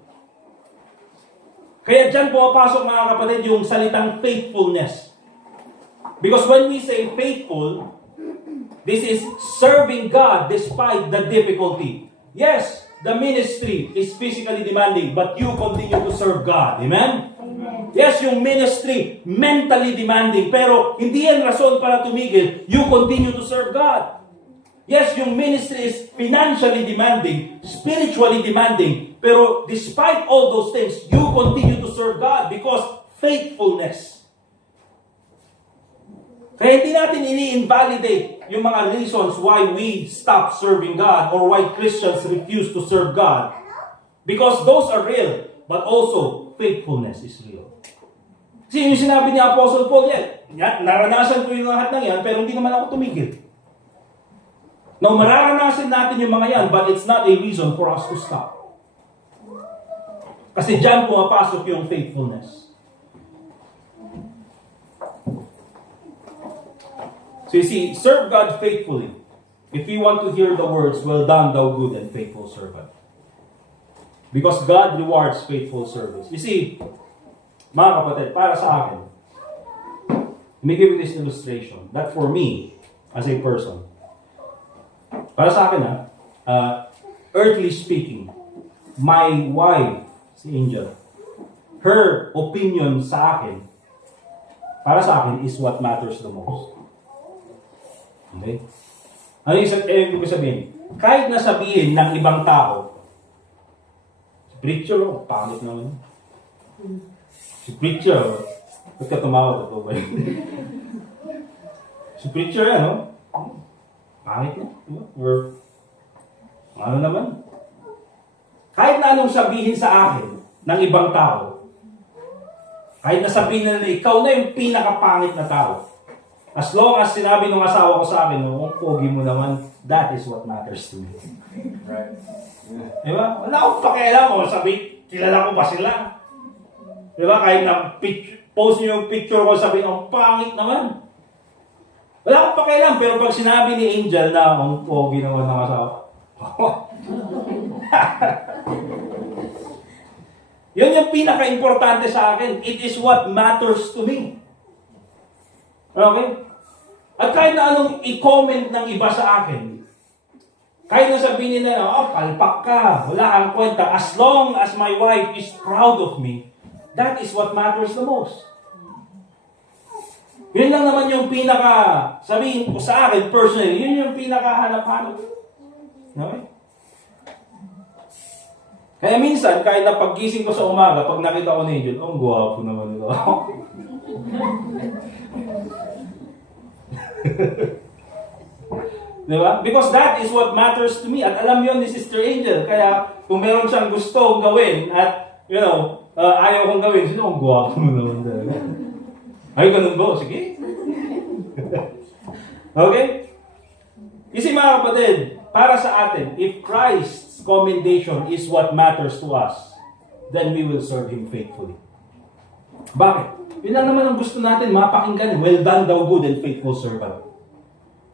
Kaya dyan pumapasok mga kapatid yung salitang faithfulness. Because when we say faithful, this is serving God despite the difficulty. Yes, the ministry is physically demanding, but you continue to serve God. Amen? Yes, yung ministry, mentally demanding, pero hindi yan rason para tumigil. You continue to serve God. Yes, yung ministry is financially demanding, spiritually demanding, pero despite all those things, you continue to serve God because faithfulness. Kaya hindi natin ini-invalidate yung mga reasons why we stop serving God or why Christians refuse to serve God. Because those are real, but also faithfulness is real. Kasi yung sinabi ni Apostle Paul yan, naranasan ko yung lahat ng yan, pero hindi naman ako tumigil. Now, mararanasan natin yung mga yan, but it's not a reason for us to stop. Kasi dyan pumapasok yung faithfulness. So you see, serve God faithfully. If you want to hear the words, well done, thou good and faithful servant. Because God rewards faithful service. You see, mga kapatid, para sa akin, let me give you this illustration that for me, as a person, para sa akin earthly speaking, my wife, si Angel, her opinion sa akin, para sa akin, is what matters the most. Okay? Ano yung ibig sabihin? Kahit na sabihin ng ibang tao, si preacher, pangit naman. Si preacher, ba't ka tumawa? Ito ba yun? Si preacher yan, pangit na. Or, ano naman? Kahit na anong sabihin sa akin ng ibang tao, kahit na sabihin na ikaw na yung pinakapangit na tao, as long as sinabi ng asawa ko sa akin, kung pogi mo naman, that is what matters to me. Right. Diba? Wala akong pakialam mo, sabi, kilala ko ba sila? Diba? Kahit na post nyo yung picture ko, sabi, ang pangit naman. Wala akong pakialam, pero pag sinabi ni Angel na, ang pogi naman ng asawa, yun yung pinaka-importante sa akin. It is what matters to me. Okay? At kahit na anong i-comment ng iba sa akin, kahit na sabihin nila, palpak ka, wala kang kwenta, as long as my wife is proud of me, that is what matters the most. Yun lang naman yung sabihin ko sa akin personally, yun yung pinaka-hanap-hanap. Okay? Kaya minsan, kahit na paggising ko sa umaga, pag nakita ko ni Angel, ang gwapo naman ito. Diba? Because that is what matters to me. At alam yun ni Sister Angel. Kaya kung meron siyang gusto gawin at, ayaw kong gawin, sino ang gwapo mo naman talaga? Ay, ganun ba? Sige. Okay? Kasi mga kapatid, para sa atin, if Christ's commendation is what matters to us, then we will serve Him faithfully. Bakit? Yun lang naman ang gusto natin, mapakinggan. Well done, thou good and faithful servant.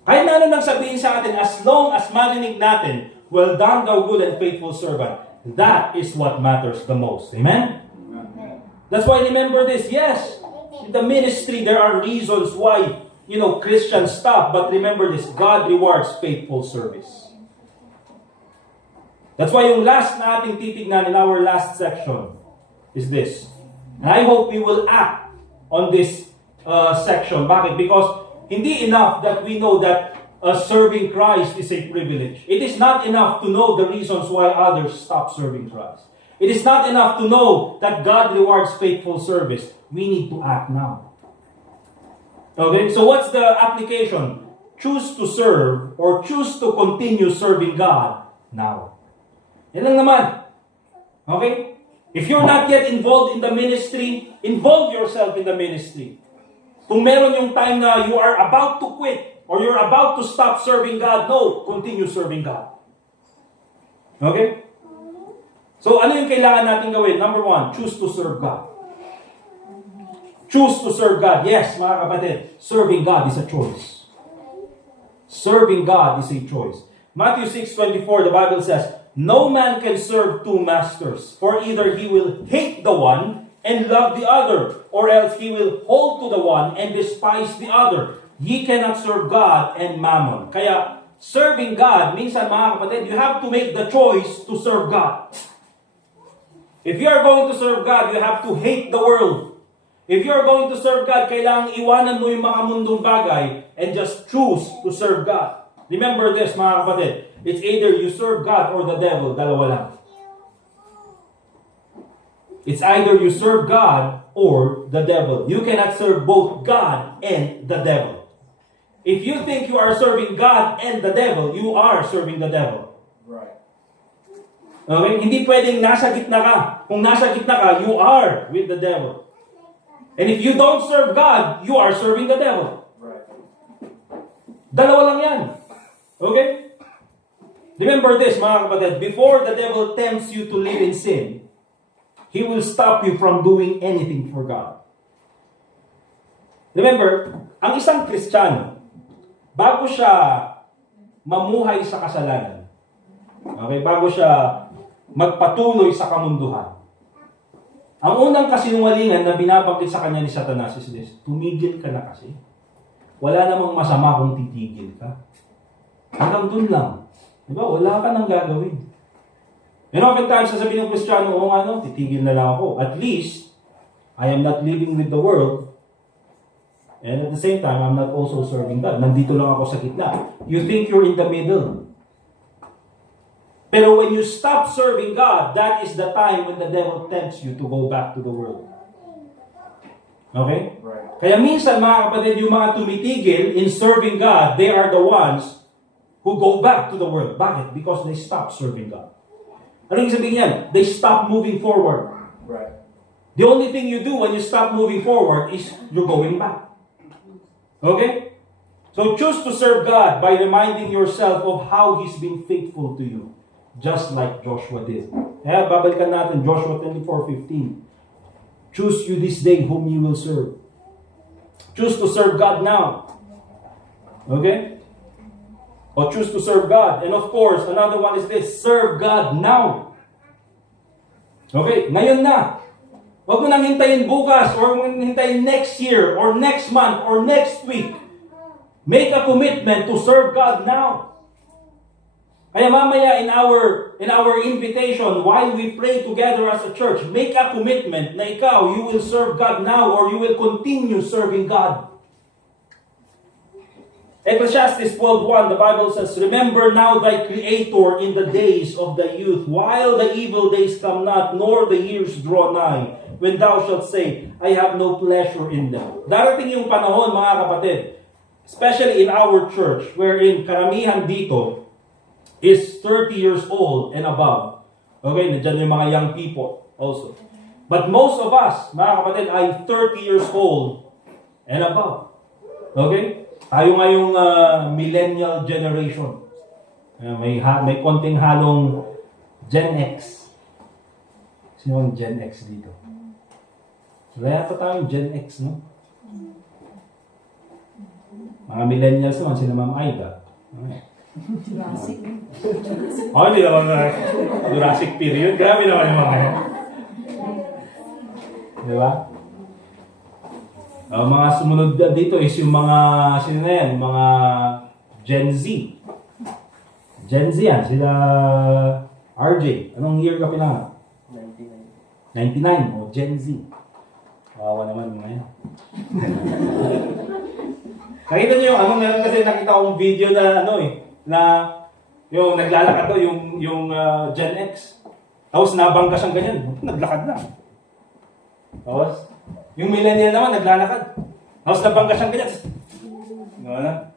Kahit na ano nang sabihin sa atin, as long as marinig natin, well done, thou good and faithful servant, that is what matters the most. Amen? That's why remember this. Yes, in the ministry, there are reasons why, Christians stop. But remember this, God rewards faithful service. That's why yung last na ating titignan in our last section is this. And I hope we will act on this section. Bakit? Because hindi enough that we know that serving Christ is a privilege. It is not enough to know the reasons why others stop serving Christ. It is not enough to know that God rewards faithful service. We need to act now. Okay? So what's the application? Choose to serve or choose to continue serving God now. Yan lang naman. Okay? If you're not yet involved in the ministry, involve yourself in the ministry. Kung meron yung time na you are about to quit or you're about to stop serving God, no, continue serving God. Okay? So, ano yung kailangan natin gawin? Number one, choose to serve God. Choose to serve God. Yes, mga kapatid, serving God is a choice. Serving God is a choice. Matthew 6:24, the Bible says, no man can serve two masters, for either he will hate the one and love the other, or else he will hold to the one and despise the other. Ye cannot serve God and mammon. Kaya, serving God, minsan mga kapatid, you have to make the choice to serve God. If you are going to serve God, you have to hate the world. If you are going to serve God, kailangang iwanan mo yung mga mundong bagay and just choose to serve God. Remember this, mga kapatid. It's either you serve God or the devil. Dalawa lang. It's either you serve God or the devil. You cannot serve both God and the devil. If you think you are serving God and the devil, you are serving the devil. Right. Okay? Hindi pwedeng nasa gitna ka. Kung nasa gitna ka, you are with the devil. And if you don't serve God, you are serving the devil. Right. Dalawa lang yan. Okay? Remember this, mga kapatid. Before the devil tempts you to live in sin, he will stop you from doing anything for God. Remember, ang isang Kristiyano, bago siya mamuhay sa kasalanan, okay, bago siya magpatuloy sa kamunduhan, ang unang kasinungalingan na binabanggit sa kanya ni Satanas is this: tumigil ka na kasi. Wala namang masama kung titigil ka. Hanggang dun lang. Diba? Wala ka nang gagawin. And oftentimes, sasabihin ng Kristiyano, titigil na lang ako. At least, I am not living with the world. And at the same time, I'm not also serving God. Nandito lang ako sa gitna. You think you're in the middle. Pero when you stop serving God, that is the time when the devil tempts you to go back to the world. Okay? Right. Kaya minsan, mga kapatid, yung mga tumitigil in serving God, they are the ones who go back to the world. Bakit? Because they stop serving God. Ano yung sabihin yan? They stop moving forward. Right. The only thing you do when you stop moving forward is you're going back. Okay? So choose to serve God by reminding yourself of how He's been faithful to you. Just like Joshua did. Kaya babalikan natin Joshua 24:15. Choose you this day whom you will serve. Choose to serve God now. Okay? Or choose to serve God. And of course, another one is this: serve God now. Okay? Ngayon na. Huwag mo nang hintayin bukas, or hintayin next year, or next month, or next week. Make a commitment to serve God now. Kaya mamaya in our invitation, while we pray together as a church, make a commitment na ikaw, you will serve God now, or you will continue serving God. Ecclesiastes 12:1, the Bible says, "Remember now thy Creator in the days of thy youth, while the evil days come not, nor the years draw nigh, when thou shalt say, I have no pleasure in them." Darating yung panahon, mga kapatid, especially in our church, wherein karamihan dito is 30 years old and above. Okay, nandiyan yung mga young people also. But most of us, mga kapatid, ay 30 years old and above. Okay? Tayo ngayong millennial generation. May konting halong Gen X. Sino ang Gen X dito? Wala yata tayong Gen X, no? Mga millennials naman, sila Ma'am Aida. Jurassic. Oh, hindi naman na Jurassic period. Grabe naman yung mga yan. Di ba? Mga sumunod dito is yung mga, sino na yan? Mga Gen Z. Gen Z yan. Sila RJ. Anong year ka pinanganak? 99. 99. O, Gen Z. Kawawa naman mga yan. Nakita niyo yung, meron kasi nakita akong video na, na yung naglalakad yung Gen X. Tapos nabangga siyang ganyan. Naglakad na. Tapos, yung millennial naman naglalakad. Tapos nabangga siyang ganyan. Na?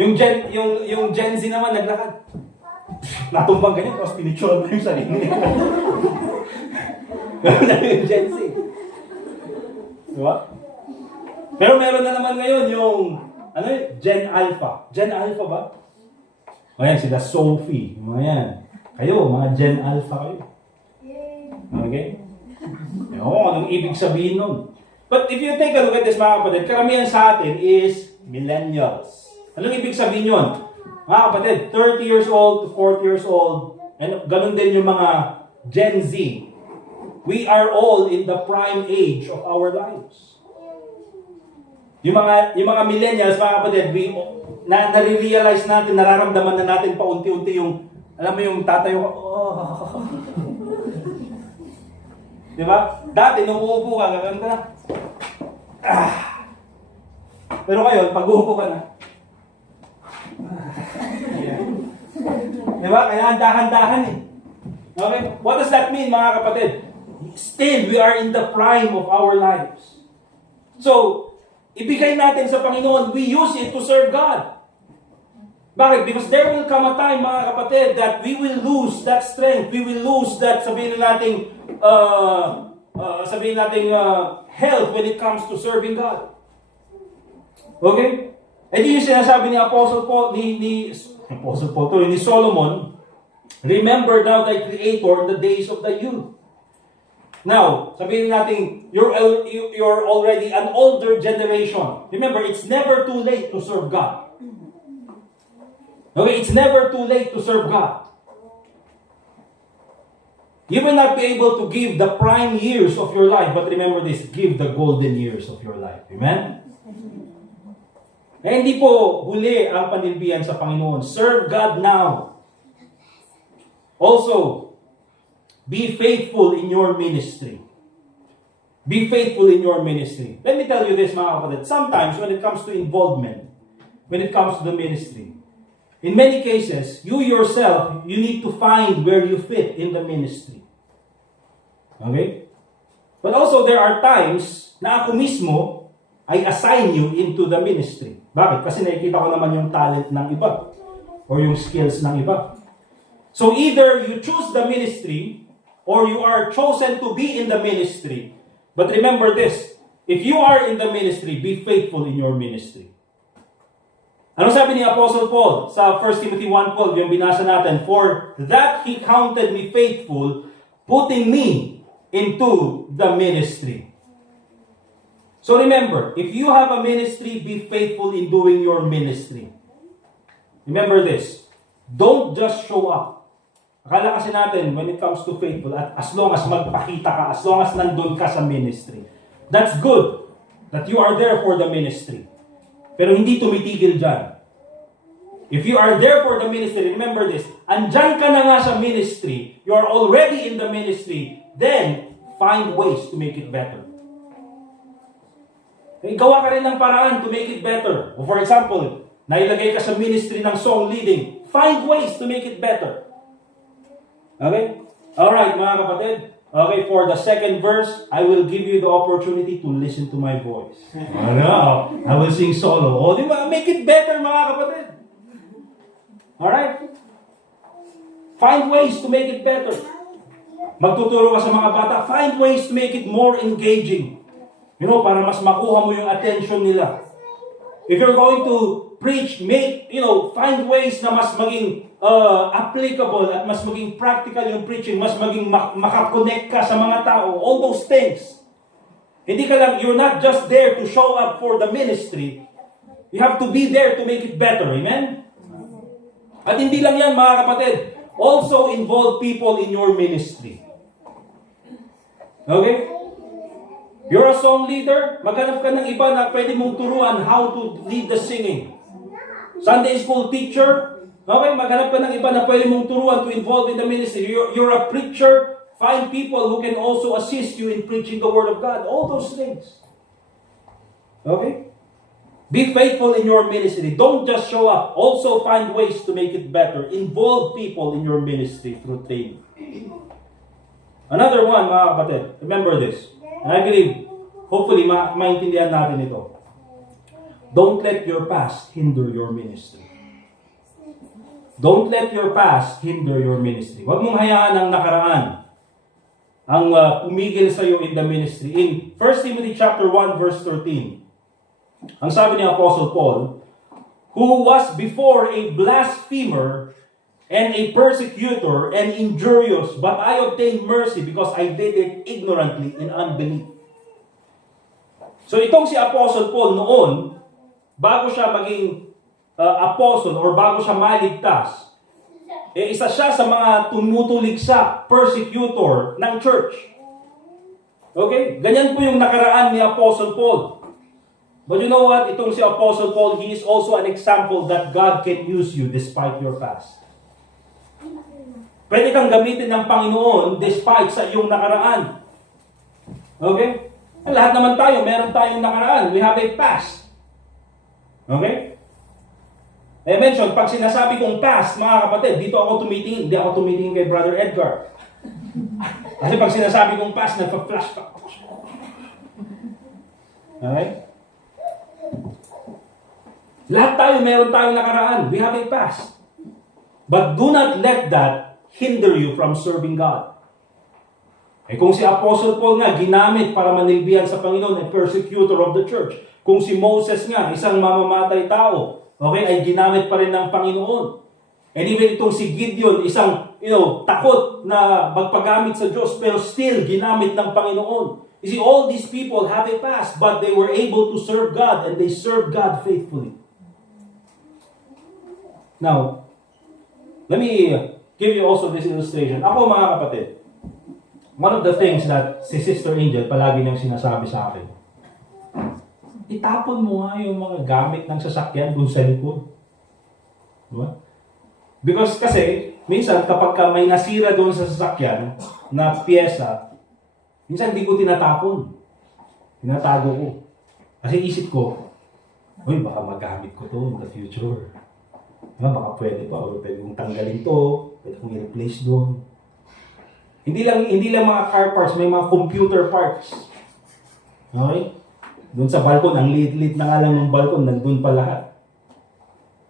Yung Gen Z naman naglakad. Natumbang ganyan, tapos pinicture na yung sarili niya. Ganun na yung Gen Z. Diba? Pero meron na naman ngayon yung, Gen Alpha. Gen Alpha ba? O yan, sila Sophie. Mga yan. Kayo, mga Gen Alpha kayo. Okay? Ewan ko anong ibig sabihin nun. But if you take a look at this, mga kapatid, karamihan sa atin is millennials. Anong ibig sabihin yun? Mga kapatid, 30 years old to 40 years old, and ganun din yung mga Gen Z, we are all in the prime age of our lives. Yung mga millennials, mga kapatid, nare-realize natin, nararamdaman na natin paunti-unti yung, alam mo yung tatay ko, oh. Di ba? Dati, nung uupo ka, gaganda. Pero ngayon, pag uupo ka na, di ba? Kaya dahan-dahan eh. Okay? What does that mean, mga kapatid? Still, we are in the prime of our lives. So, ibigay natin sa Panginoon, we use it to serve God. Bakit? Because there will come a time, mga kapatid, that we will lose that strength. We will lose that, sabihin natin, health when it comes to serving God. Okay? Eh di yung sinasabi ni Apostle Paul, ni Solomon, remember thou thy Creator in the days of thy youth. Now, sabihin natin, you're already an older generation. Remember, it's never too late to serve God. Okay, it's never too late to serve God. You will not be able to give the prime years of your life, but remember this, give the golden years of your life. Amen? Eh, hindi po huli ang panilbihan sa Panginoon. Serve God now. Also, be faithful in your ministry. Be faithful in your ministry. Let me tell you this, mga kapatid. Sometimes when it comes to involvement, when it comes to the ministry, in many cases, you yourself, you need to find where you fit in the ministry. Okay? But also, there are times na ako mismo ay assign you into the ministry. Bakit? Kasi nakikita ko naman yung talent ng iba or yung skills ng iba. So either you choose the ministry or you are chosen to be in the ministry. But remember this, if you are in the ministry, be faithful in your ministry. Ano sabi ni Apostle Paul sa 1 Timothy 1:12, yung binasa natin? For that he counted me faithful, putting me into the ministry. So remember, if you have a ministry, be faithful in doing your ministry. Remember this, don't just show up. Akala kasi natin, when it comes to faithful, at as long as magpakita ka, as long as nandun ka sa ministry, that's good, that you are there for the ministry. Pero hindi tumitigil dyan. If you are there for the ministry, remember this, andyan ka na nga sa ministry, you are already in the ministry, then find ways to make it better. Gawa ka rin ng paraan to make it better. For example, nailagay ka sa ministry ng song leading, find ways to make it better. Okay? Alright, mga kapatid. Okay, for the second verse, I will give you the opportunity to listen to my voice. Ano? I will sing solo. O, di ba? Make it better, mga kapatid. Alright? Find ways to make it better. Magtuturo ka sa mga bata, find ways to make it more engaging. You know, para mas makuha mo yung attention nila. If you're going to preach, find ways na mas maging applicable at mas maging practical yung preaching, mas maging makakonect ka sa mga tao, all those things. Hindi ka lang, you're not just there to show up for the ministry. You have to be there to make it better. Amen? At hindi lang yan, mga kapatid. Also involve people in your ministry. Okay? You're a song leader, maghanap ka ng iba na pwede mong turuan how to lead the singing. Sunday school teacher, okay, maghanap ka ng iba na pwede mong turuan to involve in the ministry. You're a preacher, find people who can also assist you in preaching the Word of God. All those things. Okay? Be faithful in your ministry. Don't just show up. Also find ways to make it better. Involve people in your ministry through training. Another one, mga kapatid, remember this. And I believe, hopefully, maintindihan natin ito. Don't let your past hinder your ministry. Don't let your past hinder your ministry. Huwag mong hayaan ang nakaraan ang pumigil sa iyo in the ministry. In 1 Timothy chapter 1 verse 13, ang sabi ni Apostle Paul, who was before a blasphemer and a persecutor and injurious, but I obtained mercy because I did it ignorantly in unbelief. So itong si Apostle Paul noon, bago siya maging apostle or bago siya maligtas, isa siya sa mga tumutulig sa persecutor ng church. Okay? Ganyan po yung nakaraan ni Apostle Paul. But you know what? Itong si Apostle Paul, he is also an example that God can use you despite your past. Pwede kang gamitin ng Panginoon despite sa iyong nakaraan. Okay? Lahat naman tayo, meron tayong nakaraan. We have a past. Okay? I mentioned, pag sinasabi kong past, mga kapatid, dito ako tumitingin. Hindi ako tumitingin kay Brother Edgar. Kasi pag sinasabi kong past, nagpa-flashback. Okay? Lahat tayo, meron tayong nakaraan. We have a past. But do not let that hinder you from serving God. Eh kung si Apostle Paul nga, ginamit para manilbihan sa Panginoon, a persecutor of the church. Kung si Moses nga, isang mamamatay tao, okay, ay ginamit pa rin ng Panginoon. And even itong si Gideon, isang, takot na magpagamit sa Diyos, pero still ginamit ng Panginoon. You see, all these people have a past, but they were able to serve God, and they served God faithfully. Now, let me give you also this illustration. Ako, mga kapatid, one of the things that si Sister Angel palagi niyang sinasabi sa akin, itapon mo nga yung mga gamit ng sasakyan dun sa likod. Diba? Because kasi, minsan kapag may nasira doon sa sasakyan na piyesa, minsan hindi ko tinatapon. Tinatago ko. Kasi isip ko, uy, baka magamit ko to in the future. Diba? Baka pwede pa, o pwede kong tanggalin to, pwede kong i-replace doon. Hindi lang mga car parts, may mga computer parts. Okay? Doon sa balkon, ang liit-liit na nga lang ng balkon, nandun pa lahat.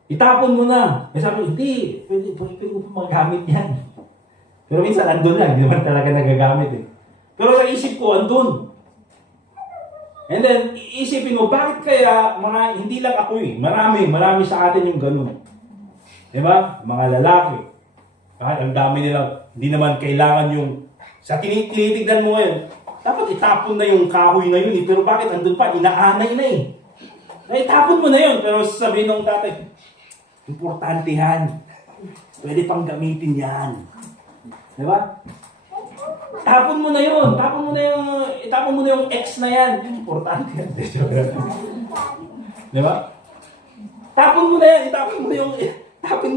Itapon mo na. Eh sabi, hindi, pwede ko pa magamit yan. Pero minsan, andun lang, hindi naman talaga nagagamit eh. Pero sa isip ko, andun. And then, iisipin mo, bakit kaya, hindi lang ako eh, marami sa atin yung ganun. Diba? Mga lalaki. Kahit ang dami nila, hindi naman kailangan yung, sa tinitignan mo ngayon, dapat itapon na yung kahoy na yun eh. Pero bakit andun pa? Inaanay na eh. Itapon mo na yun. Pero sabihin ng tatay, importante yan. Pwede pang gamitin yan. Diba? Tapon mo na yun. Itapon mo na yung X na yan. Importante yan. Diba? Tapon mo na yan. Itapon mo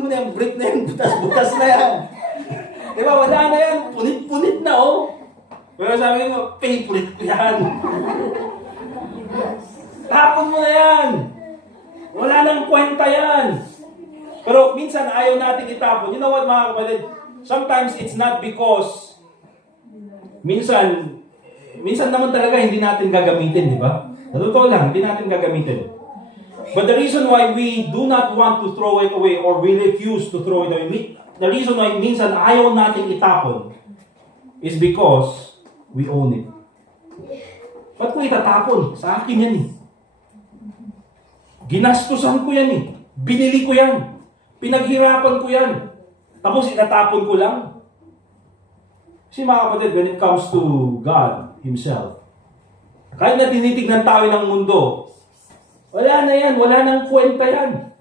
na yung brick na yan. Butas na yan. Diba? Wala na yan. Punit-punit na oh. Pero sabi mo, favorite ko yan. Tapon mo na yan. Wala nang kwenta yan. Pero minsan ayaw natin itapon. You know what mga kapatid? Sometimes it's not because minsan naman talaga hindi natin gagamitin, di ba? Totoo lang, hindi natin gagamitin. But the reason why we do not want to throw it away or we refuse to throw it away, the reason why minsan ayaw natin itapon is because we own it. Ba't ko itatapon? Sa akin yan eh. Ginastusan ko yan eh. Binili ko yan. Pinaghirapan ko yan. Tapos itatapon ko lang. Kasi mga kapatid, when it comes to God Himself, kahit na tinitignan tayo ng mundo, wala na yan. Wala nang kwenta yan.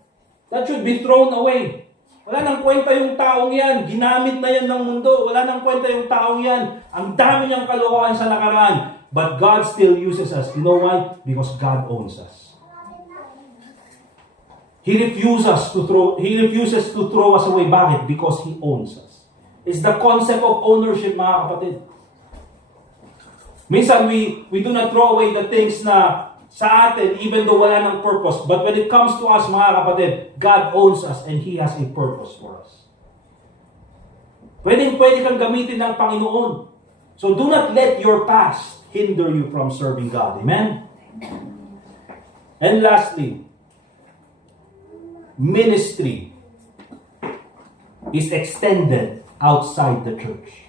That should be thrown away. Wala nang kwenta yung taong yan. Ginamit na yan ng mundo. Wala nang kwenta yung taong yan. Ang dami niyang kalokohan sa nakaraan. But God still uses us. You know why? Because God owns us. He refuses to throw us away. Bakit? Because He owns us. It's the concept of ownership, mga kapatid. Minsan, we do not throw away the things na sa atin, even though wala ng purpose. But when it comes to us, mga kapatid, God owns us and He has a purpose for us. Pwede kang gamitin ng Panginoon. So do not let your past hinder you from serving God. Amen? And lastly, ministry is extended outside the church.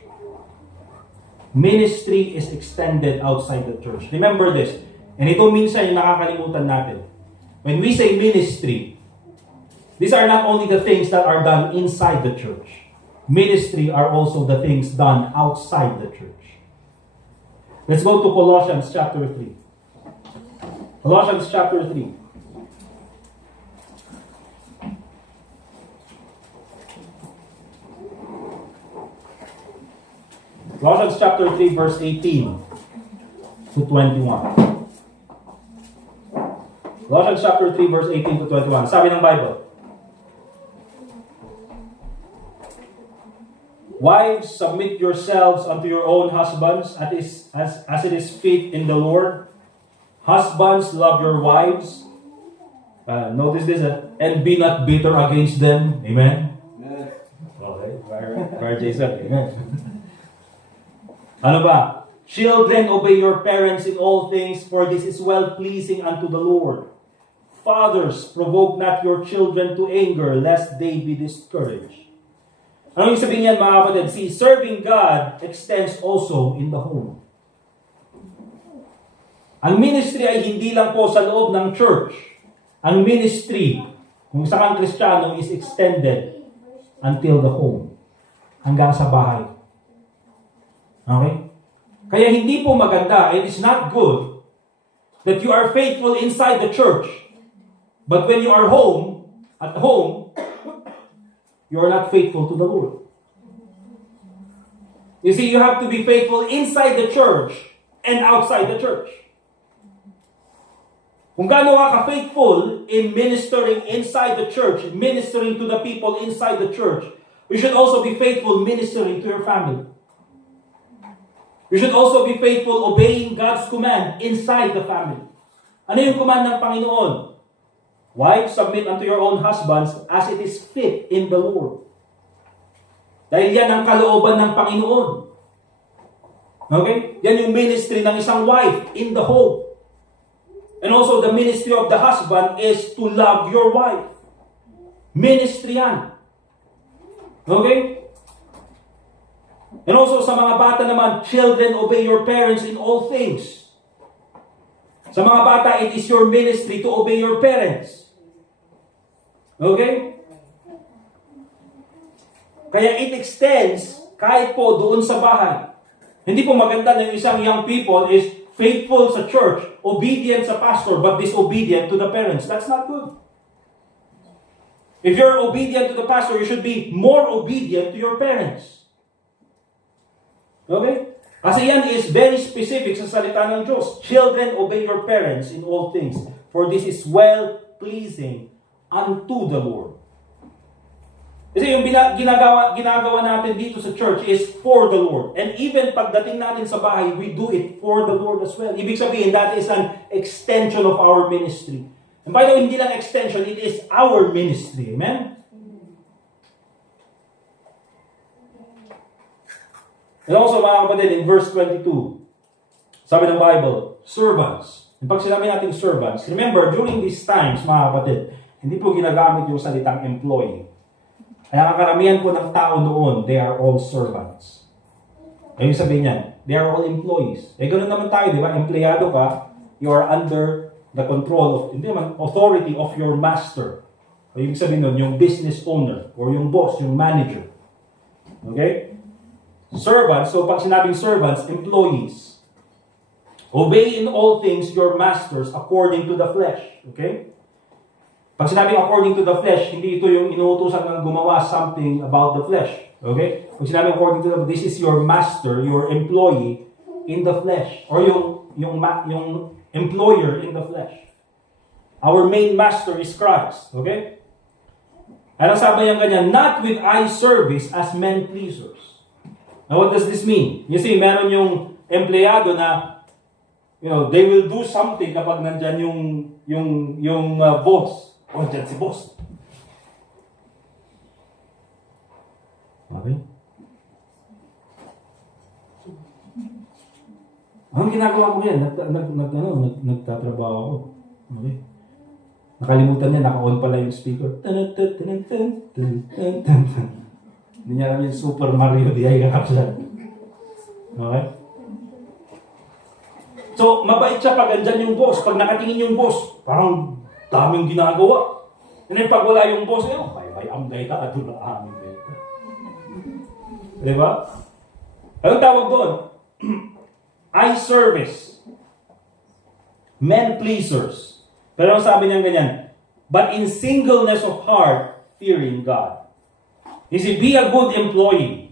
Ministry is extended outside the church. Remember this. And ito minsan yung nakakalimutan natin. When we say ministry, these are not only the things that are done inside the church. Ministry are also the things done outside the church. Let's go to Colossians chapter 3. Colossians chapter 3. Colossians chapter 3 verse 18. to 21. Colossians chapter 3, verse 18 to 21. Sabi ng Bible, wives, submit yourselves unto your own husbands as it is fit in the Lord. Husbands, love your wives. Notice this, and be not bitter against them. Amen? Okay, Bar Jason. Amen. Ano ba? Children, obey your parents in all things, for this is well-pleasing unto the Lord. Fathers, provoke not your children to anger, lest they be discouraged. Ano yung sabihin niyan, mga kapatid? See, serving God extends also in the home. Ang ministry ay hindi lang po sa loob ng church. Ang ministry, kung isa kang Kristiyano, is extended until the home. Hanggang sa bahay. Okay? Kaya hindi po maganda, it is not good that you are faithful inside the church, but when you are at home, you are not faithful to the Lord. You see, you have to be faithful inside the church and outside the church. Kung gaano ka faithful in ministering inside the church, ministering to the people inside the church, you should also be faithful ministering to your family. You should also be faithful obeying God's command inside the family. Ano yung command ng Panginoon? Wives, submit unto your own husbands as it is fit in the Lord. Dahil yan ang kalooban ng Panginoon. Okay? Yan yung ministry ng isang wife in the home. And also the ministry of the husband is to love your wife. Ministry yan. Okay? And also sa mga bata naman, children, obey your parents in all things. Sa mga bata, it is your ministry to obey your parents. Okay? Kaya it extends kahit po doon sa bahay. Hindi po maganda na yung isang young people is faithful sa church, obedient sa pastor, but disobedient to the parents. That's not good. If you're obedient to the pastor, you should be more obedient to your parents. Okay? Kasi yan is very specific sa salita ng Diyos. Children, obey your parents in all things, for this is well-pleasing unto the Lord. Kasi yung ginagawa natin dito sa church is for the Lord. And even pagdating natin sa bahay, we do it for the Lord as well. Ibig sabihin, that is an extension of our ministry. And by the way, hindi lang extension, it is our ministry. Amen? And also, mga kapatid, in verse 22, sabi ng Bible, servants. And pag sinabi natin servants, remember, during these times, mga kapatid, hindi po ginagamit yung salitang employee. Kaya ang karamihan po ng tao noon, they are all servants. Ayun sabihin niyan, they are all employees. Eh, ganoon naman tayo, di ba? Empleyado ka, you are under the control of, hindi naman, authority of your master. O yung sabihin nun, yung business owner, or yung boss, yung manager. Okay? Servants, so pag sinabing servants, employees. Obey in all things your masters according to the flesh. Okay? Pag sinabing according to the flesh, hindi ito yung inuutusan ng gumawa something about the flesh. Okay? Pag sinabing according to the, this is your master, your employee in the flesh. Or yung employer in the flesh. Our main master is Christ. Okay? Ano sabi niya ganyan? Not with eye service as men pleasers. Now, what does this mean? You see, meron yung empleyado na, they will do something kapag nandyan yung boss. O, dyan si boss. Okay? Anong ginagawa mo yan? Nagtatrabaho ako. Okay? Nakalimutan niya, naka-on pala yung speaker. Hindi niya alam yung Super Mario DI kakapsan. Okay? So, mabait siya pag andyan yung boss. Pag nakatingin yung boss, parang daming ginagawa. And then pag wala yung boss, may amday ka, ato na amin. Diba? Anong tawag doon? Eye service. Men pleasers. Pero ang sabi niya ganyan, but in singleness of heart, fearing God. You see, be a good employee.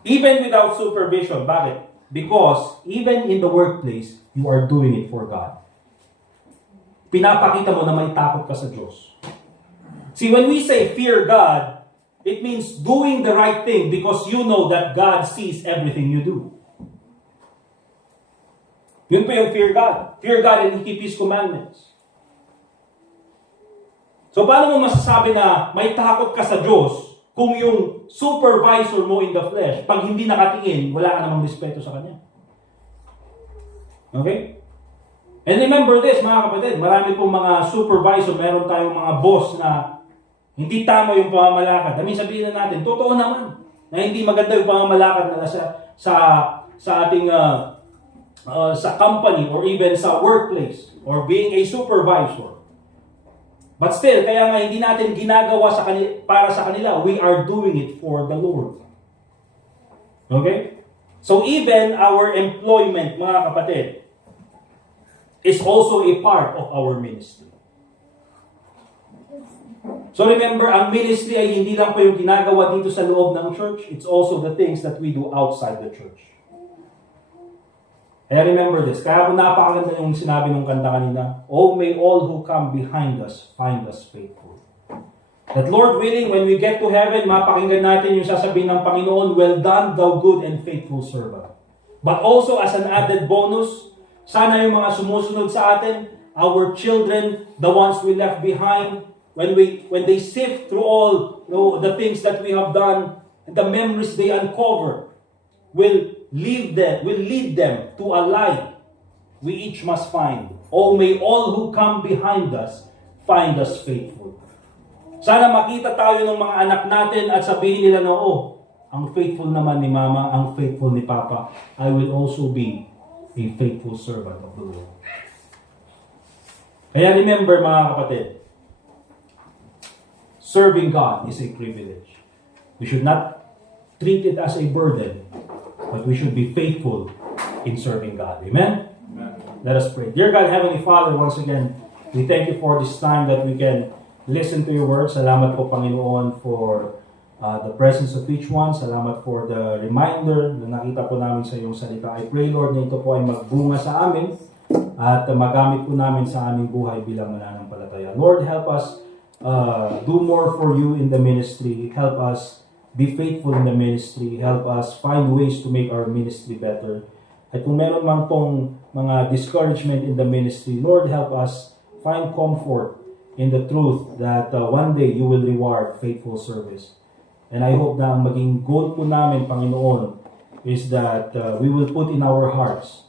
Even without supervision. Bakit? Because even in the workplace, you are doing it for God. Pinapakita mo na may takot ka sa Diyos. See, when we say fear God, it means doing the right thing because you know that God sees everything you do. Yun po yung fear God. Fear God and keep His commandments. So, paano mo masasabi na may takot ka sa Diyos kung yung supervisor mo in the flesh, pag hindi nakatingin, wala ka namang respeto sa Kanya? Okay? And remember this, mga kapatid, marami pong mga supervisor, meron tayong mga boss na hindi tama yung pamamalakad. I mean, sabihin na natin, totoo naman na hindi maganda yung pamamalakad nila sa ating sa company or even sa workplace or being a supervisor. But still, kaya nga hindi natin ginagawa para sa kanila, we are doing it for the Lord. Okay? So even our employment, mga kapatid, is also a part of our ministry. So remember, ang ministry ay hindi lang po yung ginagawa dito sa loob ng church, it's also the things that we do outside the church. Kaya remember this, kaya po napakaganda yung sinabi ng kanta kanina, "Oh, may all who come behind us find us faithful." That Lord willing, when we get to heaven, mapakinggan natin yung sasabihin ng Panginoon, "Well done, thou good and faithful servant." But also as an added bonus, sana yung mga sumusunod sa atin, our children, the ones we left behind, when they sift through all the things that we have done, the memories they uncover, will lead them to a light we each must find. Oh, may all who come behind us find us faithful. Sana makita tayo ng mga anak natin at sabihin nila na, "Oh, ang faithful naman ni Mama, ang faithful ni Papa. I will also be a faithful servant of the Lord." Kaya remember, mga kapatid, serving God is a privilege. We should not treat it as a burden, but we should be faithful in serving God. Amen? Amen. Let us pray. Dear God, Heavenly Father, once again, we thank you for this time that we can listen to your word. Salamat po, Panginoon, for the presence of each one. Salamat for the reminder na nakita po namin sa iyong salita. I pray, Lord, na ito po ay magbunga sa amin at magamit po namin sa aming buhay bilang mananampalataya. Lord, help us do more for you in the ministry. Help us be faithful in the ministry. Help us find ways to make our ministry better. At kung meron man pong mga discouragement in the ministry, Lord, help us find comfort in the truth that one day you will reward faithful service. And I hope na ang maging goal po namin, Panginoon, is that we will put in our hearts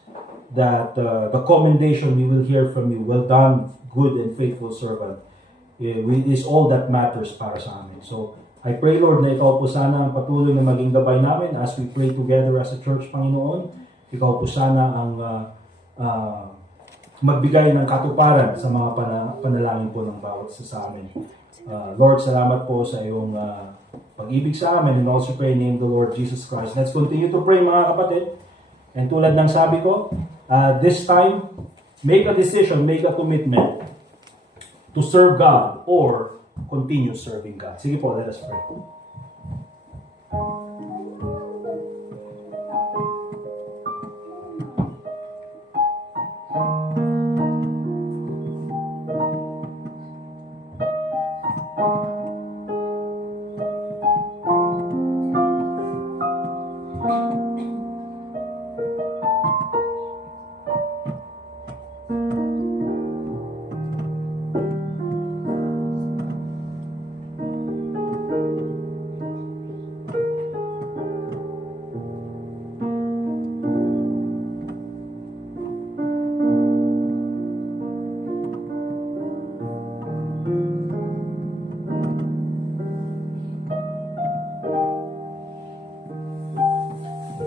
that the commendation we will hear from you, "Well done, good and faithful servant," is all that matters para sa amin. So, I pray, Lord, na ikaw po sana ang patuloy na maging gabay namin as we pray together as a church, Panginoon. Ikaw po sana ang magbigay ng katuparan sa mga panalangin po ng bawat isa sa amin. Lord, salamat po sa iyong pag-ibig sa amin, and also pray in the name of the Lord Jesus Christ. Let's continue to pray, mga kapatid. And tulad ng sabi ko, this time, make a decision, make a commitment to serve God or continue serving God. Sige po, let us pray.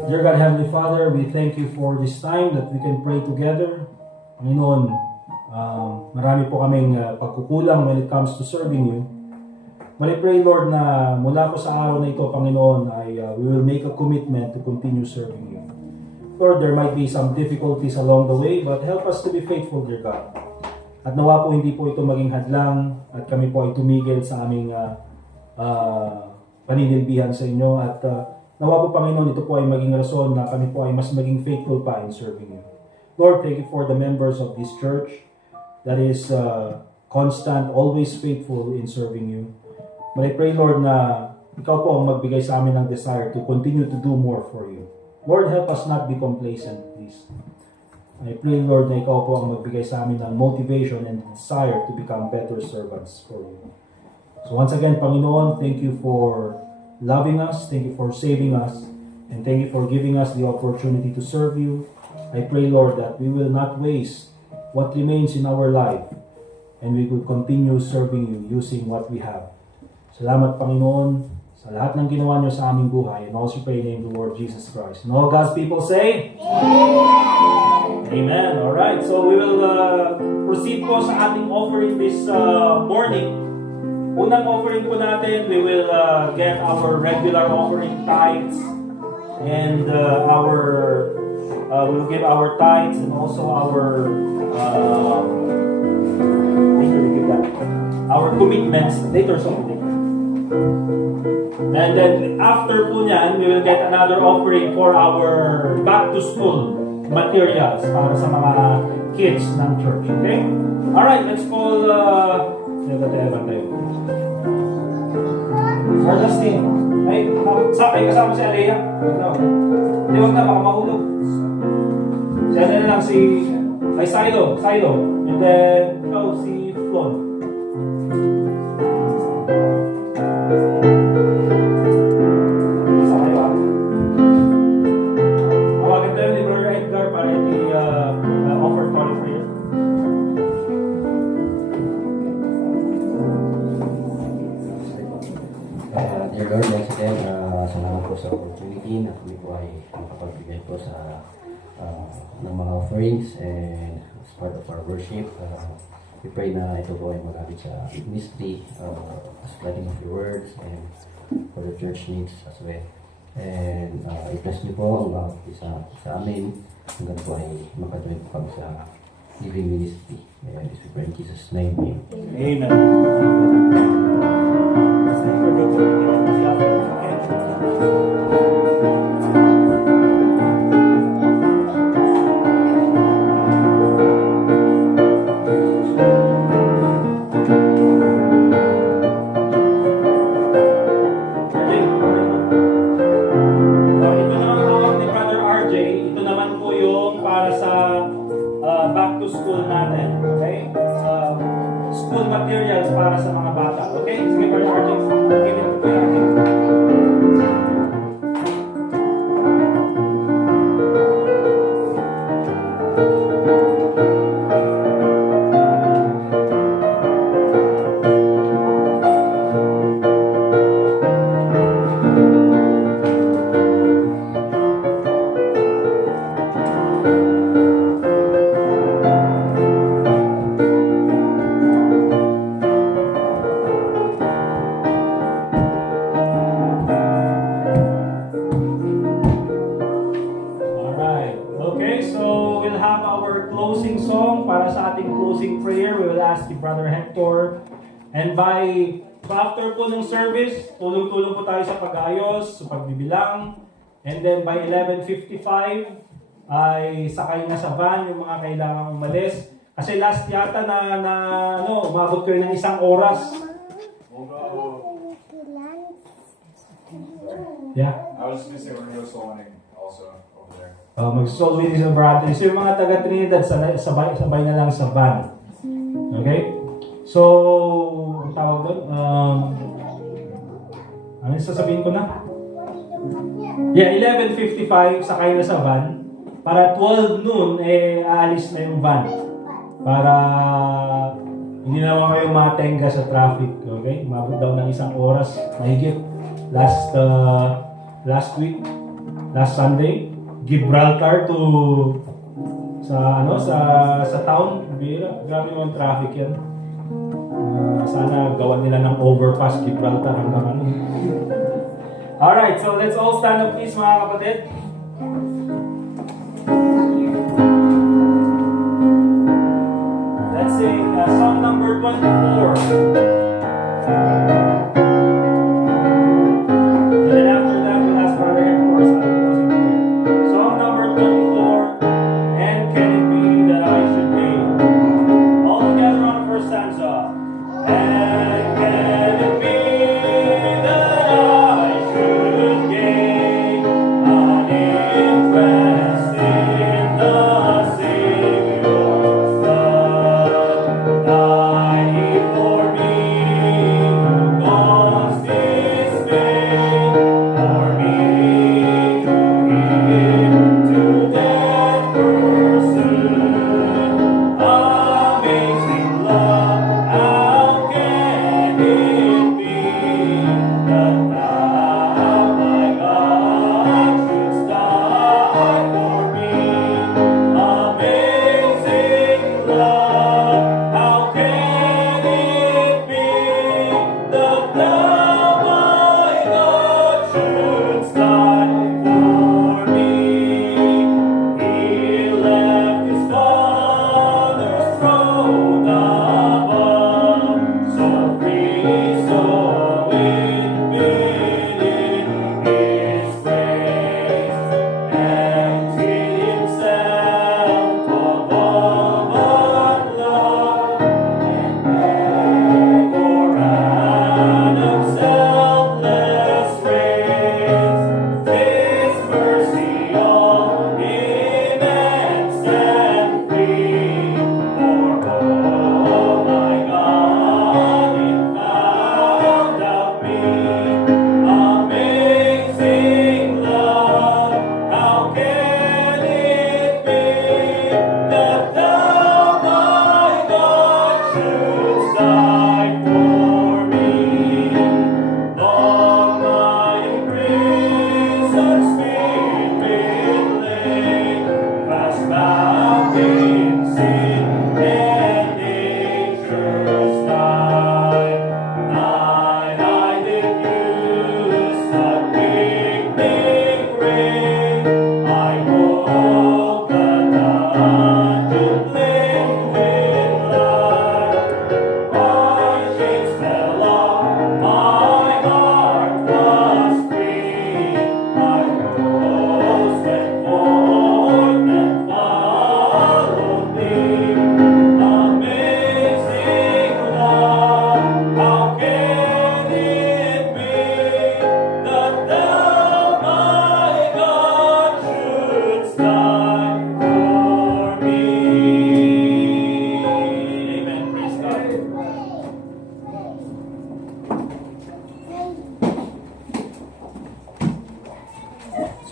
Dear God, Heavenly Father, we thank you for this time that we can pray together. Panginoon, marami po kaming pagkukulang when it comes to serving you. But I pray, Lord, na mula po sa araw na ito, Panginoon, we will make a commitment to continue serving you. Lord, there might be some difficulties along the way, but help us to be faithful, dear God. At nawa po hindi po ito maging hadlang at kami po ay tumigil sa aming paninilbihan sa inyo at Nawa po Panginoon, ito po ay maging rason na kami po ay mas maging faithful pa in serving you. Lord, thank you for the members of this church that is constant, always faithful in serving you. But I pray, Lord, na ikaw po ang magbigay sa amin ng desire to continue to do more for you. Lord, help us not be complacent, please. I pray, Lord, na ikaw po ang magbigay sa amin ng motivation and desire to become better servants for you. So once again, Panginoon, thank you for loving us, thank you for saving us, and thank you for giving us the opportunity to serve you. I pray, Lord, that we will not waste what remains in our life, and we will continue serving you using what we have. Salamat, Panginoon, sa lahat ng ginawa niyo sa aming buhay, and also pray in the name of the Lord Jesus Christ. And all God's people say, Amen. Amen. All right. So we will proceed po sa ating offering this morning. Unang offering po natin, we will get our regular offering tithes, and we will give our tithes and also our commitments later. And then after po niyan, we will get another offering for our back to school materials para sa mga kids ng church. Okay? Alright, let's call Ernestine. Ay, kasama si Alea. Hindi, wag na, baka mahulog. Si ano na lang, ay Silo. And then, ikaw, si Flon. Isa kayo, Hawagan tayo ni Brother Edgar para offer calling prayer. Dear Lord, once again, salamat po sa opportunity na kami po ay makapagbigay po sa ng mga offerings and as part of our worship. We pray na ito po ay magamit sa ministry, spreading of your words and for the church needs as well. And i-bless niyo po ang bawat isa sa amin hanggang po ay makatuloy po kami sa giving ministry. And this we pray in Jesus' name. Amen. Back to school natin, okay? School materials para sa mga bata, okay? Sige, Brother RJ, give it to Kuya RJ. Brother Hector. And after po ng service, tulong-tulong po tayo sa pag-ayos, sa pagbibilang. And then by 11:55 ay sakay na sa van yung mga kailangang umalis. Kasi last yata umabot kayo ng 1 oras. Yeah. I was missing rehearsal also over there. Mag-solve with sa brother. So yung mga taga Trinidad, sabay na lang sa van. Okay? So, ang tawag doon? Ano yung sasabihin ko na? Yeah, 11:55, sakay na sa van. Para 12 noon, aalis na yung van. Para hindi naman kayo matenga sa traffic. Okay? Mabot daw ng 1 oras. Mahigit. Last week, last Sunday, Gibraltar to sa town. Grabe yung traffic yan. Sana gawan nila ng overpass Gibraltar hanggang ano. Alright, so let's all stand up please mga kapatid. Let's sing song number 24. And then after that we'll ask Brother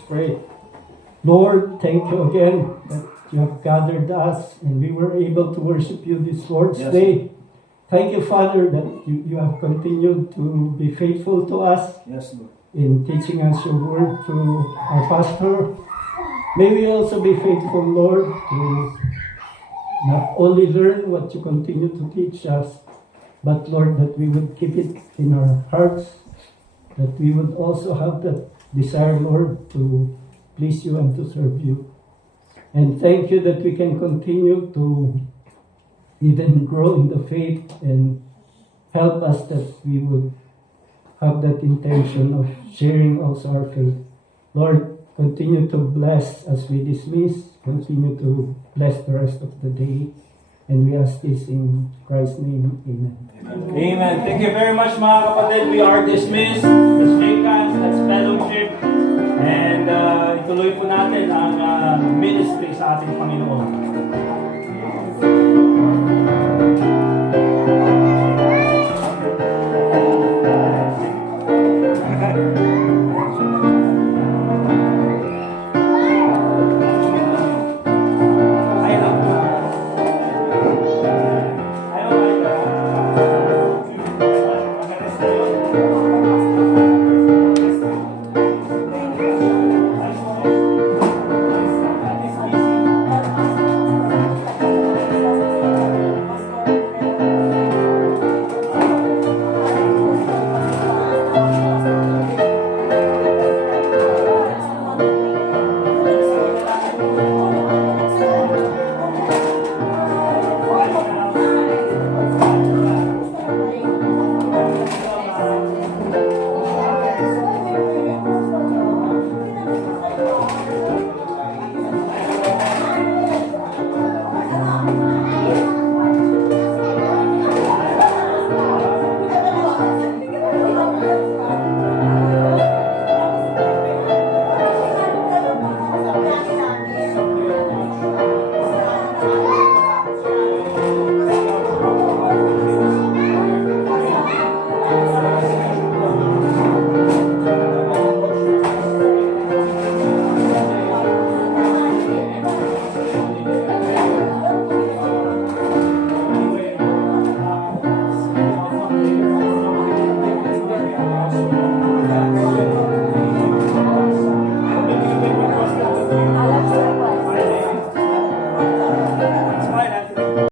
pray. Lord, thank you again that you have gathered us and we were able to worship you this Lord's Yes. Day. Thank you, Father, that you have continued to be faithful to us Yes, Lord. in teaching us your word through our pastor. May we also be faithful, Lord, to not only learn what you continue to teach us, but Lord, that we would keep it in our hearts, that we would also have that desire, Lord, to please you and to serve you. And thank you that we can continue to even grow in the faith and help us that we would have that intention of sharing also our faith. Lord, continue to bless as we dismiss. Continue to bless the rest of the day. And we ask this in Christ's name. Amen. Amen. Thank you very much mga kapatid. We are dismissed. Let's shake hands. Let's fellowship. And ituloy po natin ang ministry sa ating Panginoon.